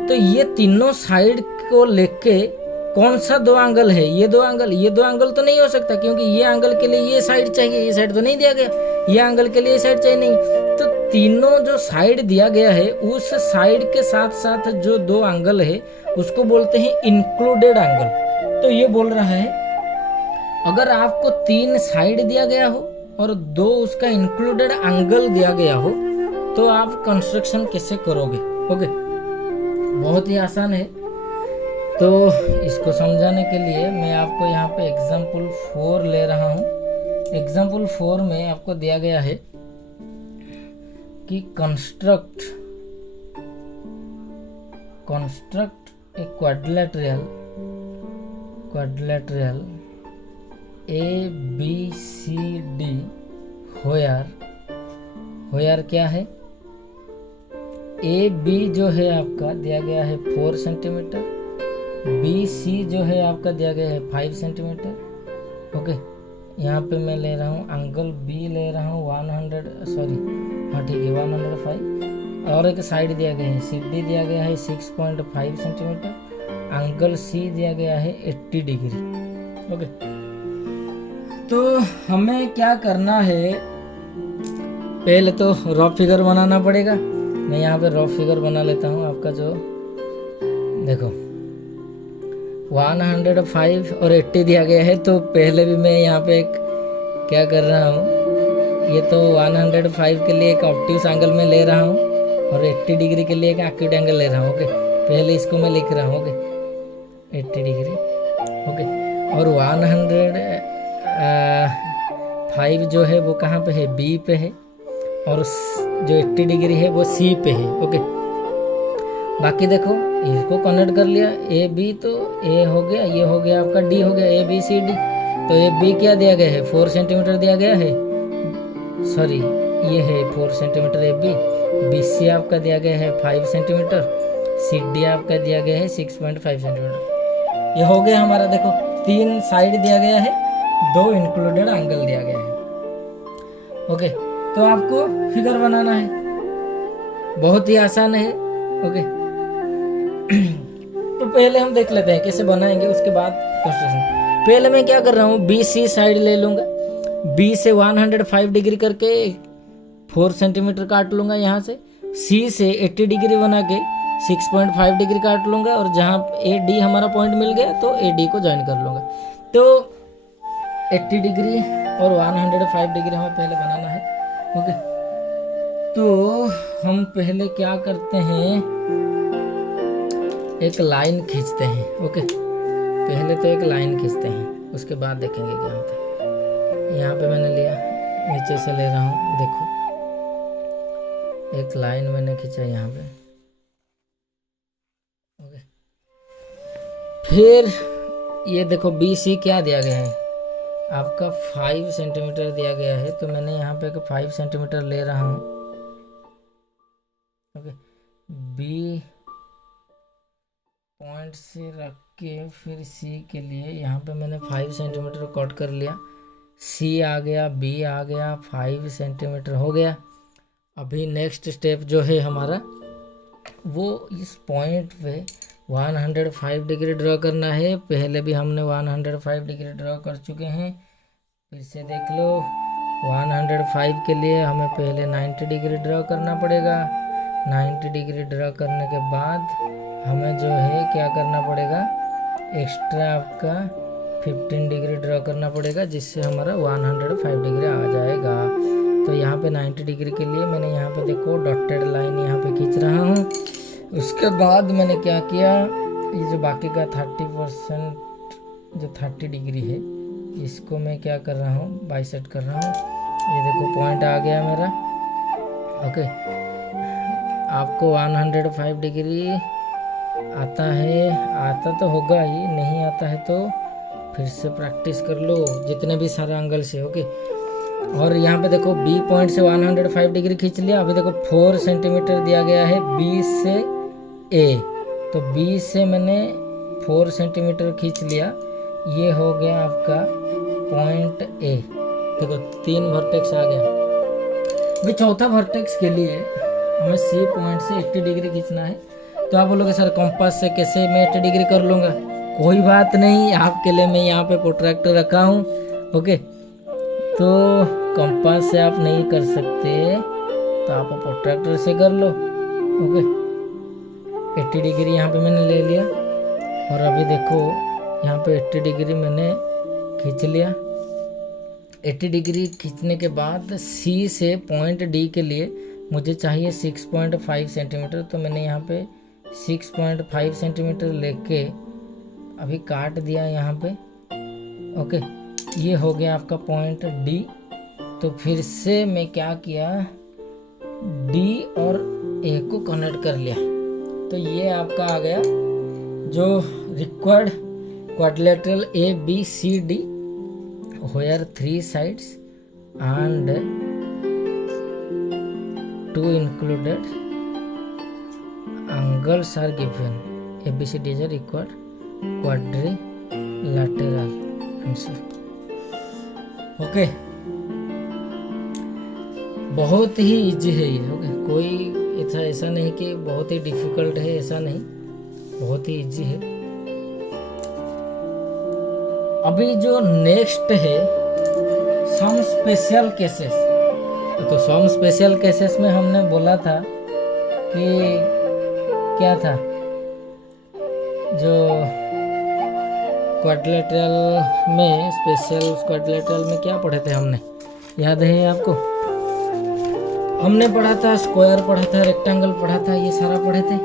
तो ये तीनों साइड को लेके कौन सा 2 एंगल है, ये 2 एंगल तो नहीं हो सकता, क्योंकि ये एंगल के लिए ये साइड चाहिए, ये साइड तो नहीं दिया गया, ये एंगल के लिए ये साइड चाहिए नहीं। तो तीनों जो साइड दिया गया है उस साइड के साथ साथ जो 2 एंगल है उसको बोलते हैं इंक्लूडेड एंगल। तो ये बोल रहा है अगर आपको 3 साइड दिया गया हो और 2 उसका इंक्लूडेड एंगल दिया गया हो तो आप कंस्ट्रक्शन कैसे करोगे। ओके, बहुत ही आसान है। तो इसको समझाने के लिए मैं आपको यहाँ पे एग्जाम्पल 4 ले रहा हूँ। एग्जाम्पल 4 में आपको दिया गया है कि कंस्ट्रक्ट ए क्वाड्रिलेटरल ABCD होयर क्या है, AB जो है आपका दिया गया है 4 सेंटीमीटर, BC जो है आपका दिया गया है 5 सेंटीमीटर। ओके, यहाँ पे मैं ले रहा हूँ एंगल B ले रहा हूँ 105, और एक साइड दिया गया है CD दिया गया है 6.5 सेंटीमीटर, एंगल C दिया गया है 80 डिग्री। ओके, तो हमें क्या करना है, पहले तो रफ फिगर बनाना पड़ेगा। मैं यहाँ पे रफ फिगर बना लेता हूँ। आपका जो देखो 105 और 80 दिया गया है, तो पहले भी मैं यहाँ पे एक क्या कर रहा हूँ, ये तो 105 के लिए एक ऑब्ट्यूस एंगल में ले रहा हूँ और 80 डिग्री के लिए एक एक्यूट एंगल ले रहा हूँ। ओके, पहले इसको मैं लिख रहा हूँ। Okay, 80 degree. ओके, और 105 जो है वो कहाँ पे है, B पे है, और जो 80 डिग्री है वो C पे है। ओके, बाकी देखो इसको कनेक्ट कर लिया, AB तो A हो गया, ये हो गया आपका D हो गया, ABCD। तो AB क्या दिया गया है, 4 सेंटीमीटर दिया गया है, सॉरी ये है 4 सेंटीमीटर AB। BC आपका दिया गया है 5 सेंटीमीटर, CD आपका दिया गया है 6.5 सेंटीमीटर। ये हो गया हमारा, देखो 3 साइड दिया गया है, 2 इंक्लूडेड एंगल दिया गया है। ओके, तो आपको फिगर बनाना है, बहुत ही आसान है। ओके, तो पहले हम देख लेते हैं कैसे बनाएंगे, उसके बाद कंस्ट्रक्शन। पहले मैं क्या कर रहा हूँ, BC साइड ले लूँगा, B से 105 डिग्री करके 4 सेंटीमीटर काट लूँगा यहाँ से, C से 80 डिग्री बना के 6.5 डिग्री काट लूँगा, और जहाँ AD हमारा पॉइंट मिल गया तो AD को ज्वाइन कर लूँगा। तो 80 डिग्री और 105 डिग्री हमें पहले बनाना है। ओके, तो हम पहले क्या करते हैं, एक लाइन खींचते हैं। ओके, पहले तो एक लाइन खींचते हैं, उसके बाद देखेंगे क्या होता है। यहाँ पे मैंने लिया, नीचे से ले रहा हूँ, देखो एक लाइन मैंने खींचा यहाँ पे। ओके, फिर ये देखो BC क्या दिया गया है आपका 5 सेंटीमीटर दिया गया है, तो मैंने यहाँ पे 5 सेंटीमीटर ले रहा हूँ। ओके, B पॉइंट से रख के फिर C के लिए यहाँ पे मैंने 5 सेंटीमीटर कट कर लिया। C आ गया, B आ गया, 5 सेंटीमीटर हो गया। अभी नेक्स्ट स्टेप जो है हमारा वो इस पॉइंट पे 105 डिग्री ड्रॉ करना है। पहले भी हमने 105 डिग्री ड्रॉ कर चुके हैं, फिर से देख लो। 105 के लिए हमें पहले 90 डिग्री ड्रॉ करना पड़ेगा। 90 डिग्री ड्रॉ करने के बाद हमें जो है क्या करना पड़ेगा, एक्स्ट्रा आपका 15 डिग्री ड्रॉ करना पड़ेगा, जिससे हमारा 105 डिग्री आ जाएगा। तो यहाँ पे 90 डिग्री के लिए मैंने यहाँ पे देखो डॉटेड लाइन यहाँ पे खींच रहा हूँ। उसके बाद मैंने क्या किया, ये जो बाकी का 30% जो 30 डिग्री है इसको मैं क्या कर रहा हूँ, बाइसेट कर रहा हूँ। ये देखो पॉइंट आ गया मेरा। ओके, आपको 105 डिग्री आता है, आता तो होगा ही, नहीं आता है तो फिर से प्रैक्टिस कर लो जितने भी सारे एंगल से। ओके, और यहाँ पे देखो B पॉइंट से 105 डिग्री खींच लिया। अभी देखो 4 सेंटीमीटर दिया गया है B से A, तो B से मैंने 4 सेंटीमीटर खींच लिया। ये हो गया आपका पॉइंट A। देखो 3 वर्टेक्स आ गया। अभी चौथा वर्टेक्स के लिए हमें C पॉइंट से 80 डिग्री खींचना है। तो आप बोलोगे सर कंपास से कैसे मैं 80 डिग्री कर लूँगा? कोई बात नहीं, आपके लिए मैं यहाँ पे प्रोट्रैक्टर रखा हूँ। ओके, तो कंपास से आप नहीं कर सकते तो आप प्रोट्रैक्टर से कर लो। ओके, 80 डिग्री यहाँ पे मैंने ले लिया और अभी देखो यहाँ पे 80 डिग्री मैंने खींच लिया। 80 डिग्री खींचने के बाद C से पॉइंट D के लिए मुझे चाहिए 6.5 सेंटीमीटर, तो मैंने यहाँ पे 6.5 सेंटीमीटर लेके अभी काट दिया यहाँ पे। ओके, ये हो गया आपका पॉइंट D। तो फिर से मैं क्या किया, D और A को कनेक्ट कर लिया। तो ये आपका आ गया जो required quadrilateral ABCD where 3 sides and 2 included angles are given. ABCD is a required quadrilateral answer. Okay, बहुत ही इजी है ये। ओके, कोई ऐसा नहीं कि बहुत ही डिफिकल्ट है, ऐसा नहीं, बहुत ही इजी है। अभी जो नेक्स्ट है सम स्पेशल केसेस। तो सम स्पेशल केसेस में हमने बोला था कि क्या था, जो क्वाड्रिलेटरल में स्पेशल क्वाड्रिलेटरल में क्या पढ़े थे हमने, याद है आपको? हमने पढ़ा था स्क्वायर, पढ़ा था रेक्टेंगल, पढ़ा था, ये सारा पढ़े थे।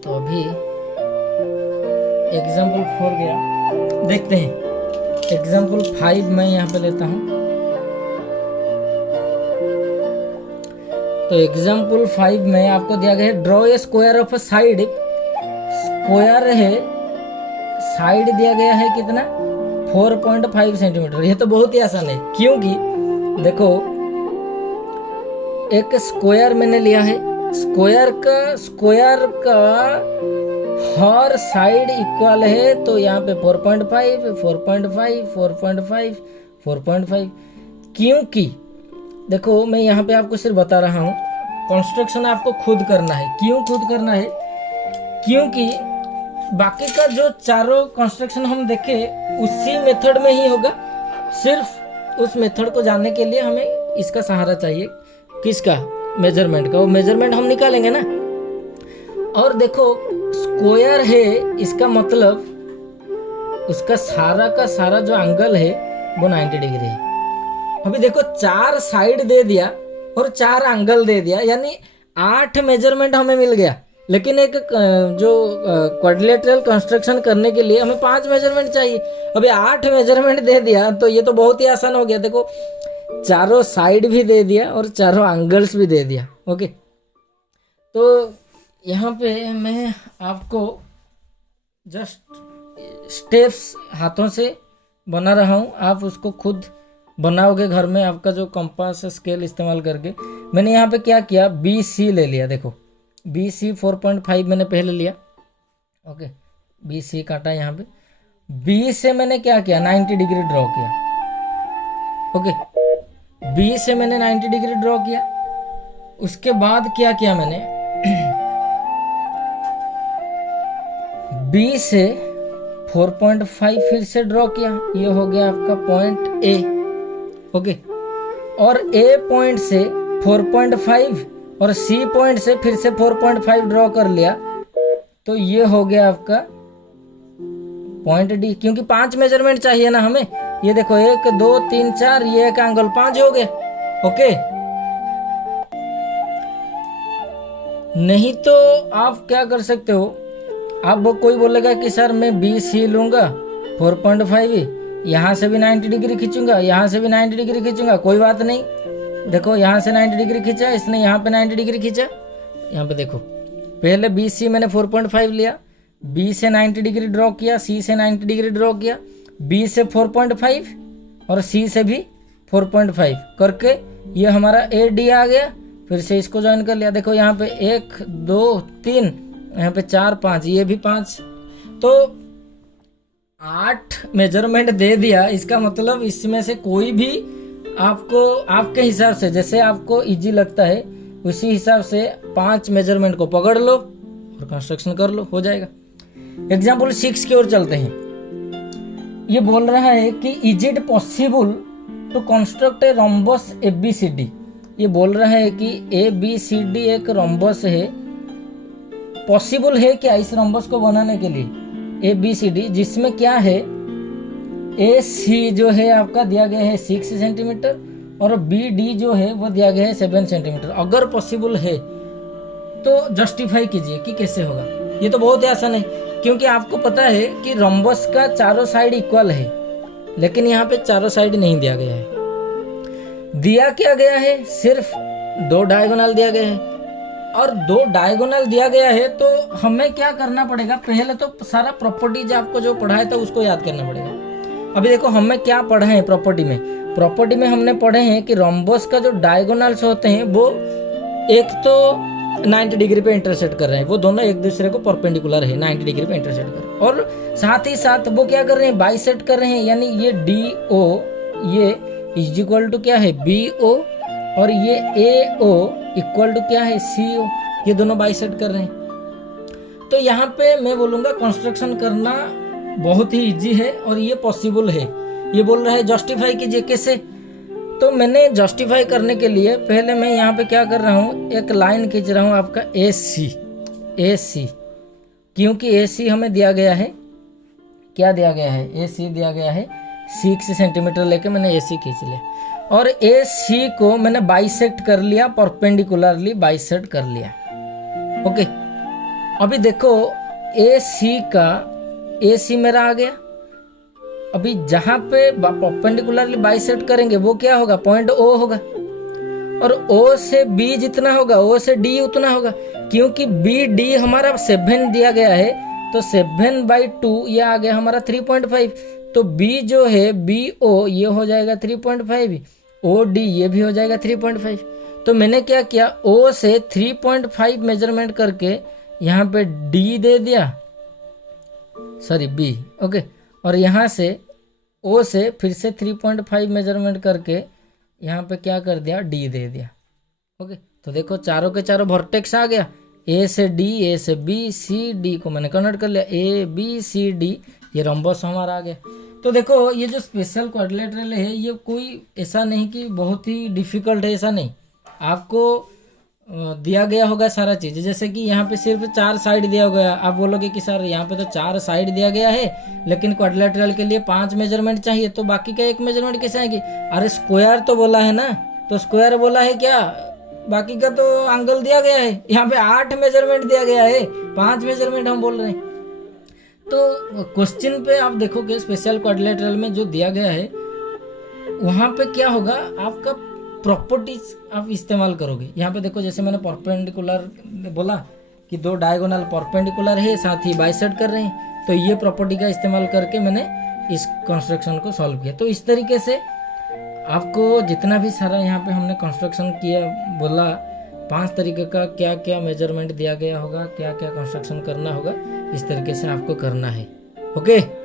तो अभी एग्जाम्पल 4 गया, देखते हैं। एग्जाम्पल 5 मैं यहाँ पे लेता हूँ। तो एग्जाम्पल 5 में आपको दिया गया है draw a square of a side. Square है, साइड दिया गया है कितना, 4.5 सेंटीमीटर। ये तो बहुत ही आसान है, क्योंकि देखो एक स्क्वायर मैंने लिया है, स्क्वायर का हर साइड इक्वल है, तो यहाँ पे 4.5, 4.5, 4.5, 4.5। क्योंकि देखो मैं यहाँ पे आपको सिर्फ बता रहा हूँ, कंस्ट्रक्शन आपको खुद करना है। क्यों खुद करना है? क्योंकि बाकी का जो चारों कंस्ट्रक्शन हम देखे उसी मेथड में ही होगा। सिर्फ उस मेथड को जानने के लिए हमें इसका सहारा चाहिए। किसका? मेजरमेंट का। वो मेजरमेंट हम निकालेंगे ना। और देखो स्क्वायर है, इसका मतलब उसका सारा का सारा जो एंगल है वो 90 डिग्री है। अभी देखो 4 साइड दे दिया और 4 एंगल दे दिया, यानी 8 मेजरमेंट हमें मिल गया। लेकिन एक जो क्वाड्रिलेटरल कंस्ट्रक्शन करने के लिए हमें 5 मेजरमेंट चाहिए। अभी 8 मेजरमेंट दे दिया तो ये तो बहुत ही आसान हो गया। देखो चारों साइड भी दे दिया और चारों एंगल्स भी दे दिया। ओके, तो यहाँ पे मैं आपको जस्ट स्टेप्स हाथों से बना रहा हूँ, आप उसको खुद बनाओगे घर में आपका जो कंपास स्केल इस्तेमाल करके। मैंने यहाँ पे क्या किया, बी सी ले लिया, देखो बी सी 4.5 मैंने पहले लिया, ओके बी सी काटा यहाँ पे। बी से मैंने क्या किया, 90 डिग्री ड्रॉ किया, ओके बी से मैंने 90 डिग्री ड्रॉ किया। उसके बाद क्या किया मैंने, बी से 4.5 फिर से ड्रॉ किया, ये हो गया आपका पॉइंट ए, ओके और ए पॉइंट से 4.5 और सी पॉइंट से फिर से 4.5 ड्रॉ कर लिया, तो ये हो गया आपका पॉइंट डी। क्योंकि 5 मेजरमेंट चाहिए ना हमें, ये देखो 1 2 3 4, ये एक एंगल 5 हो गया, ओके। नहीं तो आप क्या कर सकते हो, आप कोई बोलेगा कि सर मैं बी सी लूंगा 4.5, यहाँ से भी 90 डिग्री खींचूंगा, यहाँ से भी 90 डिग्री खींचूंगा, कोई बात नहीं। देखो यहाँ से 90 डिग्री खींचा, इसने यहाँ पे 90 डिग्री खींचा, यहाँ पे देखो पहले बी सी मैंने 4.5 लिया, बी से 90 डिग्री ड्रॉ किया, सी से 90 डिग्री ड्रॉ किया, बी से 4.5 और सी से भी 4.5 करके ये हमारा ए डी आ गया। फिर से इसको ज्वाइन कर लिया, देखो यहाँ पे 1 2 3, यहाँ पे 4 5, ये भी 5, तो 8 मेजरमेंट दे दिया। इसका मतलब इसमें से कोई भी आपको आपके हिसाब से जैसे आपको इजी लगता है उसी हिसाब से 5 मेजरमेंट को पकड़ लो और कंस्ट्रक्शन कर लो, हो जाएगा। एग्जाम्पल 6 की ओर चलते हैं। ये बोल रहा है कि is it possible to construct a rhombus ABCD। ये बोल रहा है कि ABCD एक रोम्बस है, पॉसिबल है क्या इस रोम्बस को बनाने के लिए ABCD, जिसमें क्या है AC जो है आपका दिया गया है 6 सेंटीमीटर और BD जो है वो दिया गया है 7 सेंटीमीटर। अगर पॉसिबल है तो जस्टिफाई कीजिए कि कैसे होगा। ये तो बहुत ही आसान है, क्योंकि आपको पता है कि रोम्बस का चारों साइड इक्वल है, लेकिन यहाँ पे चारों साइड नहीं दिया गया है। दिया क्या गया है, सिर्फ 2 डायगोनल दिया गया है, और 2 डायगोनल दिया गया है तो हमें क्या करना पड़ेगा, पहले तो सारा प्रॉपर्टीज आपको जो पढ़ाया था उसको याद करना पड़ेगा। अभी देखो हमें क्या पढ़ा है प्रॉपर्टी में हमने पढ़े हैं कि रोम्बस का जो डायगोनल्स होते हैं वो एक तो 90 डिग्री पे इंटरसेक्ट कर रहे हैं, वो दोनों एक दूसरे को परपेंडिकुलर है, 90 डिग्री पे इंटरसेक्ट कर रहे हैं, और साथ ही साथ वो क्या कर रहे हैं, बाइसेक्ट कर रहे हैं, यानी ये DO ये इज इक्वल टू क्या है BO और ये AO इक्वल टू क्या है CO, ये दोनों बाइसेक्ट कर रहे हैं। तो यहाँ पे मैं बोलूँगा कंस्ट्रक्शन करना बहुत ही इजी है और ये पॉसिबल है। ये बोल रहा है जस्टिफाई कीजिए कैसे, तो मैंने जस्टिफाई करने के लिए पहले मैं यहाँ पे क्या कर रहा हूँ, एक लाइन खींच रहा हूँ आपका AC, क्योंकि AC हमें दिया गया है, क्या दिया गया है, AC दिया गया है 6 सेंटीमीटर लेके मैंने AC खींच लिया, और AC को मैंने बाइसेक्ट कर लिया, परपेंडिकुलरली बाइसेक्ट कर लिया, ओके। अभी देखो AC मेरा आ गया। अभी जहां पे परपेंडिकुलरली बाइसेक्ट करेंगे वो क्या होगा, पॉइंट O होगा, और O से B जितना होगा O से D उतना होगा, क्योंकि BD हमारा 7 दिया गया है, तो 7/2 ये आ गया हमारा 3.5, तो B जो है BO ये हो जाएगा 3.5, OD ये भी हो जाएगा 3.5। तो मैंने क्या किया, O से 3.5 मेजरमेंट करके यहाँ पे D दे दिया, सॉरी B, ओके, और यहाँ से O से फिर से 3.5 मेजरमेंट करके यहाँ पे क्या कर दिया, D दे दिया, ओके। तो देखो चारों के चारों वर्टेक्स आ गया, A से B, C, D को मैंने कन्वर्ट कर लिया, ABCD, ये रोम्बस हमारा आ गया। तो देखो ये जो स्पेशल क्वाड्रिलेटरल है ये कोई ऐसा नहीं कि बहुत ही डिफिकल्ट है, ऐसा नहीं, आपको दिया गया होगा सारा चीज़। जैसे कि यहाँ पे सिर्फ 4 साइड दिया गया, आप बोलोगे कि सर यहाँ पे तो 4 साइड दिया गया है लेकिन क्वाड्रिलेटरल के लिए 5 मेजरमेंट चाहिए, तो बाकी का 1 मेजरमेंट कैसे आएगी। अरे स्क्वायर तो बोला है ना, तो स्क्वायर बोला है क्या, बाकी का तो एंगल दिया गया है, यहाँ पे 8 मेजरमेंट दिया गया है, 5 मेजरमेंट हम बोल रहे हैं। तो क्वेश्चन पे आप देखोगे स्पेशल क्वाड्रिलेटरल में जो दिया गया है वहाँ पे क्या होगा, आपका प्रॉपर्टीज आप इस्तेमाल करोगे। यहाँ पे देखो जैसे मैंने परपेंडिकुलर बोला कि 2 डायगोनल परपेंडिकुलर है, साथ ही बाइसेक्ट कर रहे हैं, तो ये प्रॉपर्टी का इस्तेमाल करके मैंने इस कंस्ट्रक्शन को सॉल्व किया। तो इस तरीके से आपको जितना भी सारा यहाँ पे हमने कंस्ट्रक्शन किया बोला, 5 तरीके का क्या क्या मेजरमेंट दिया गया होगा, क्या क्या कंस्ट्रक्शन करना होगा, इस तरीके से आपको करना है। ओके।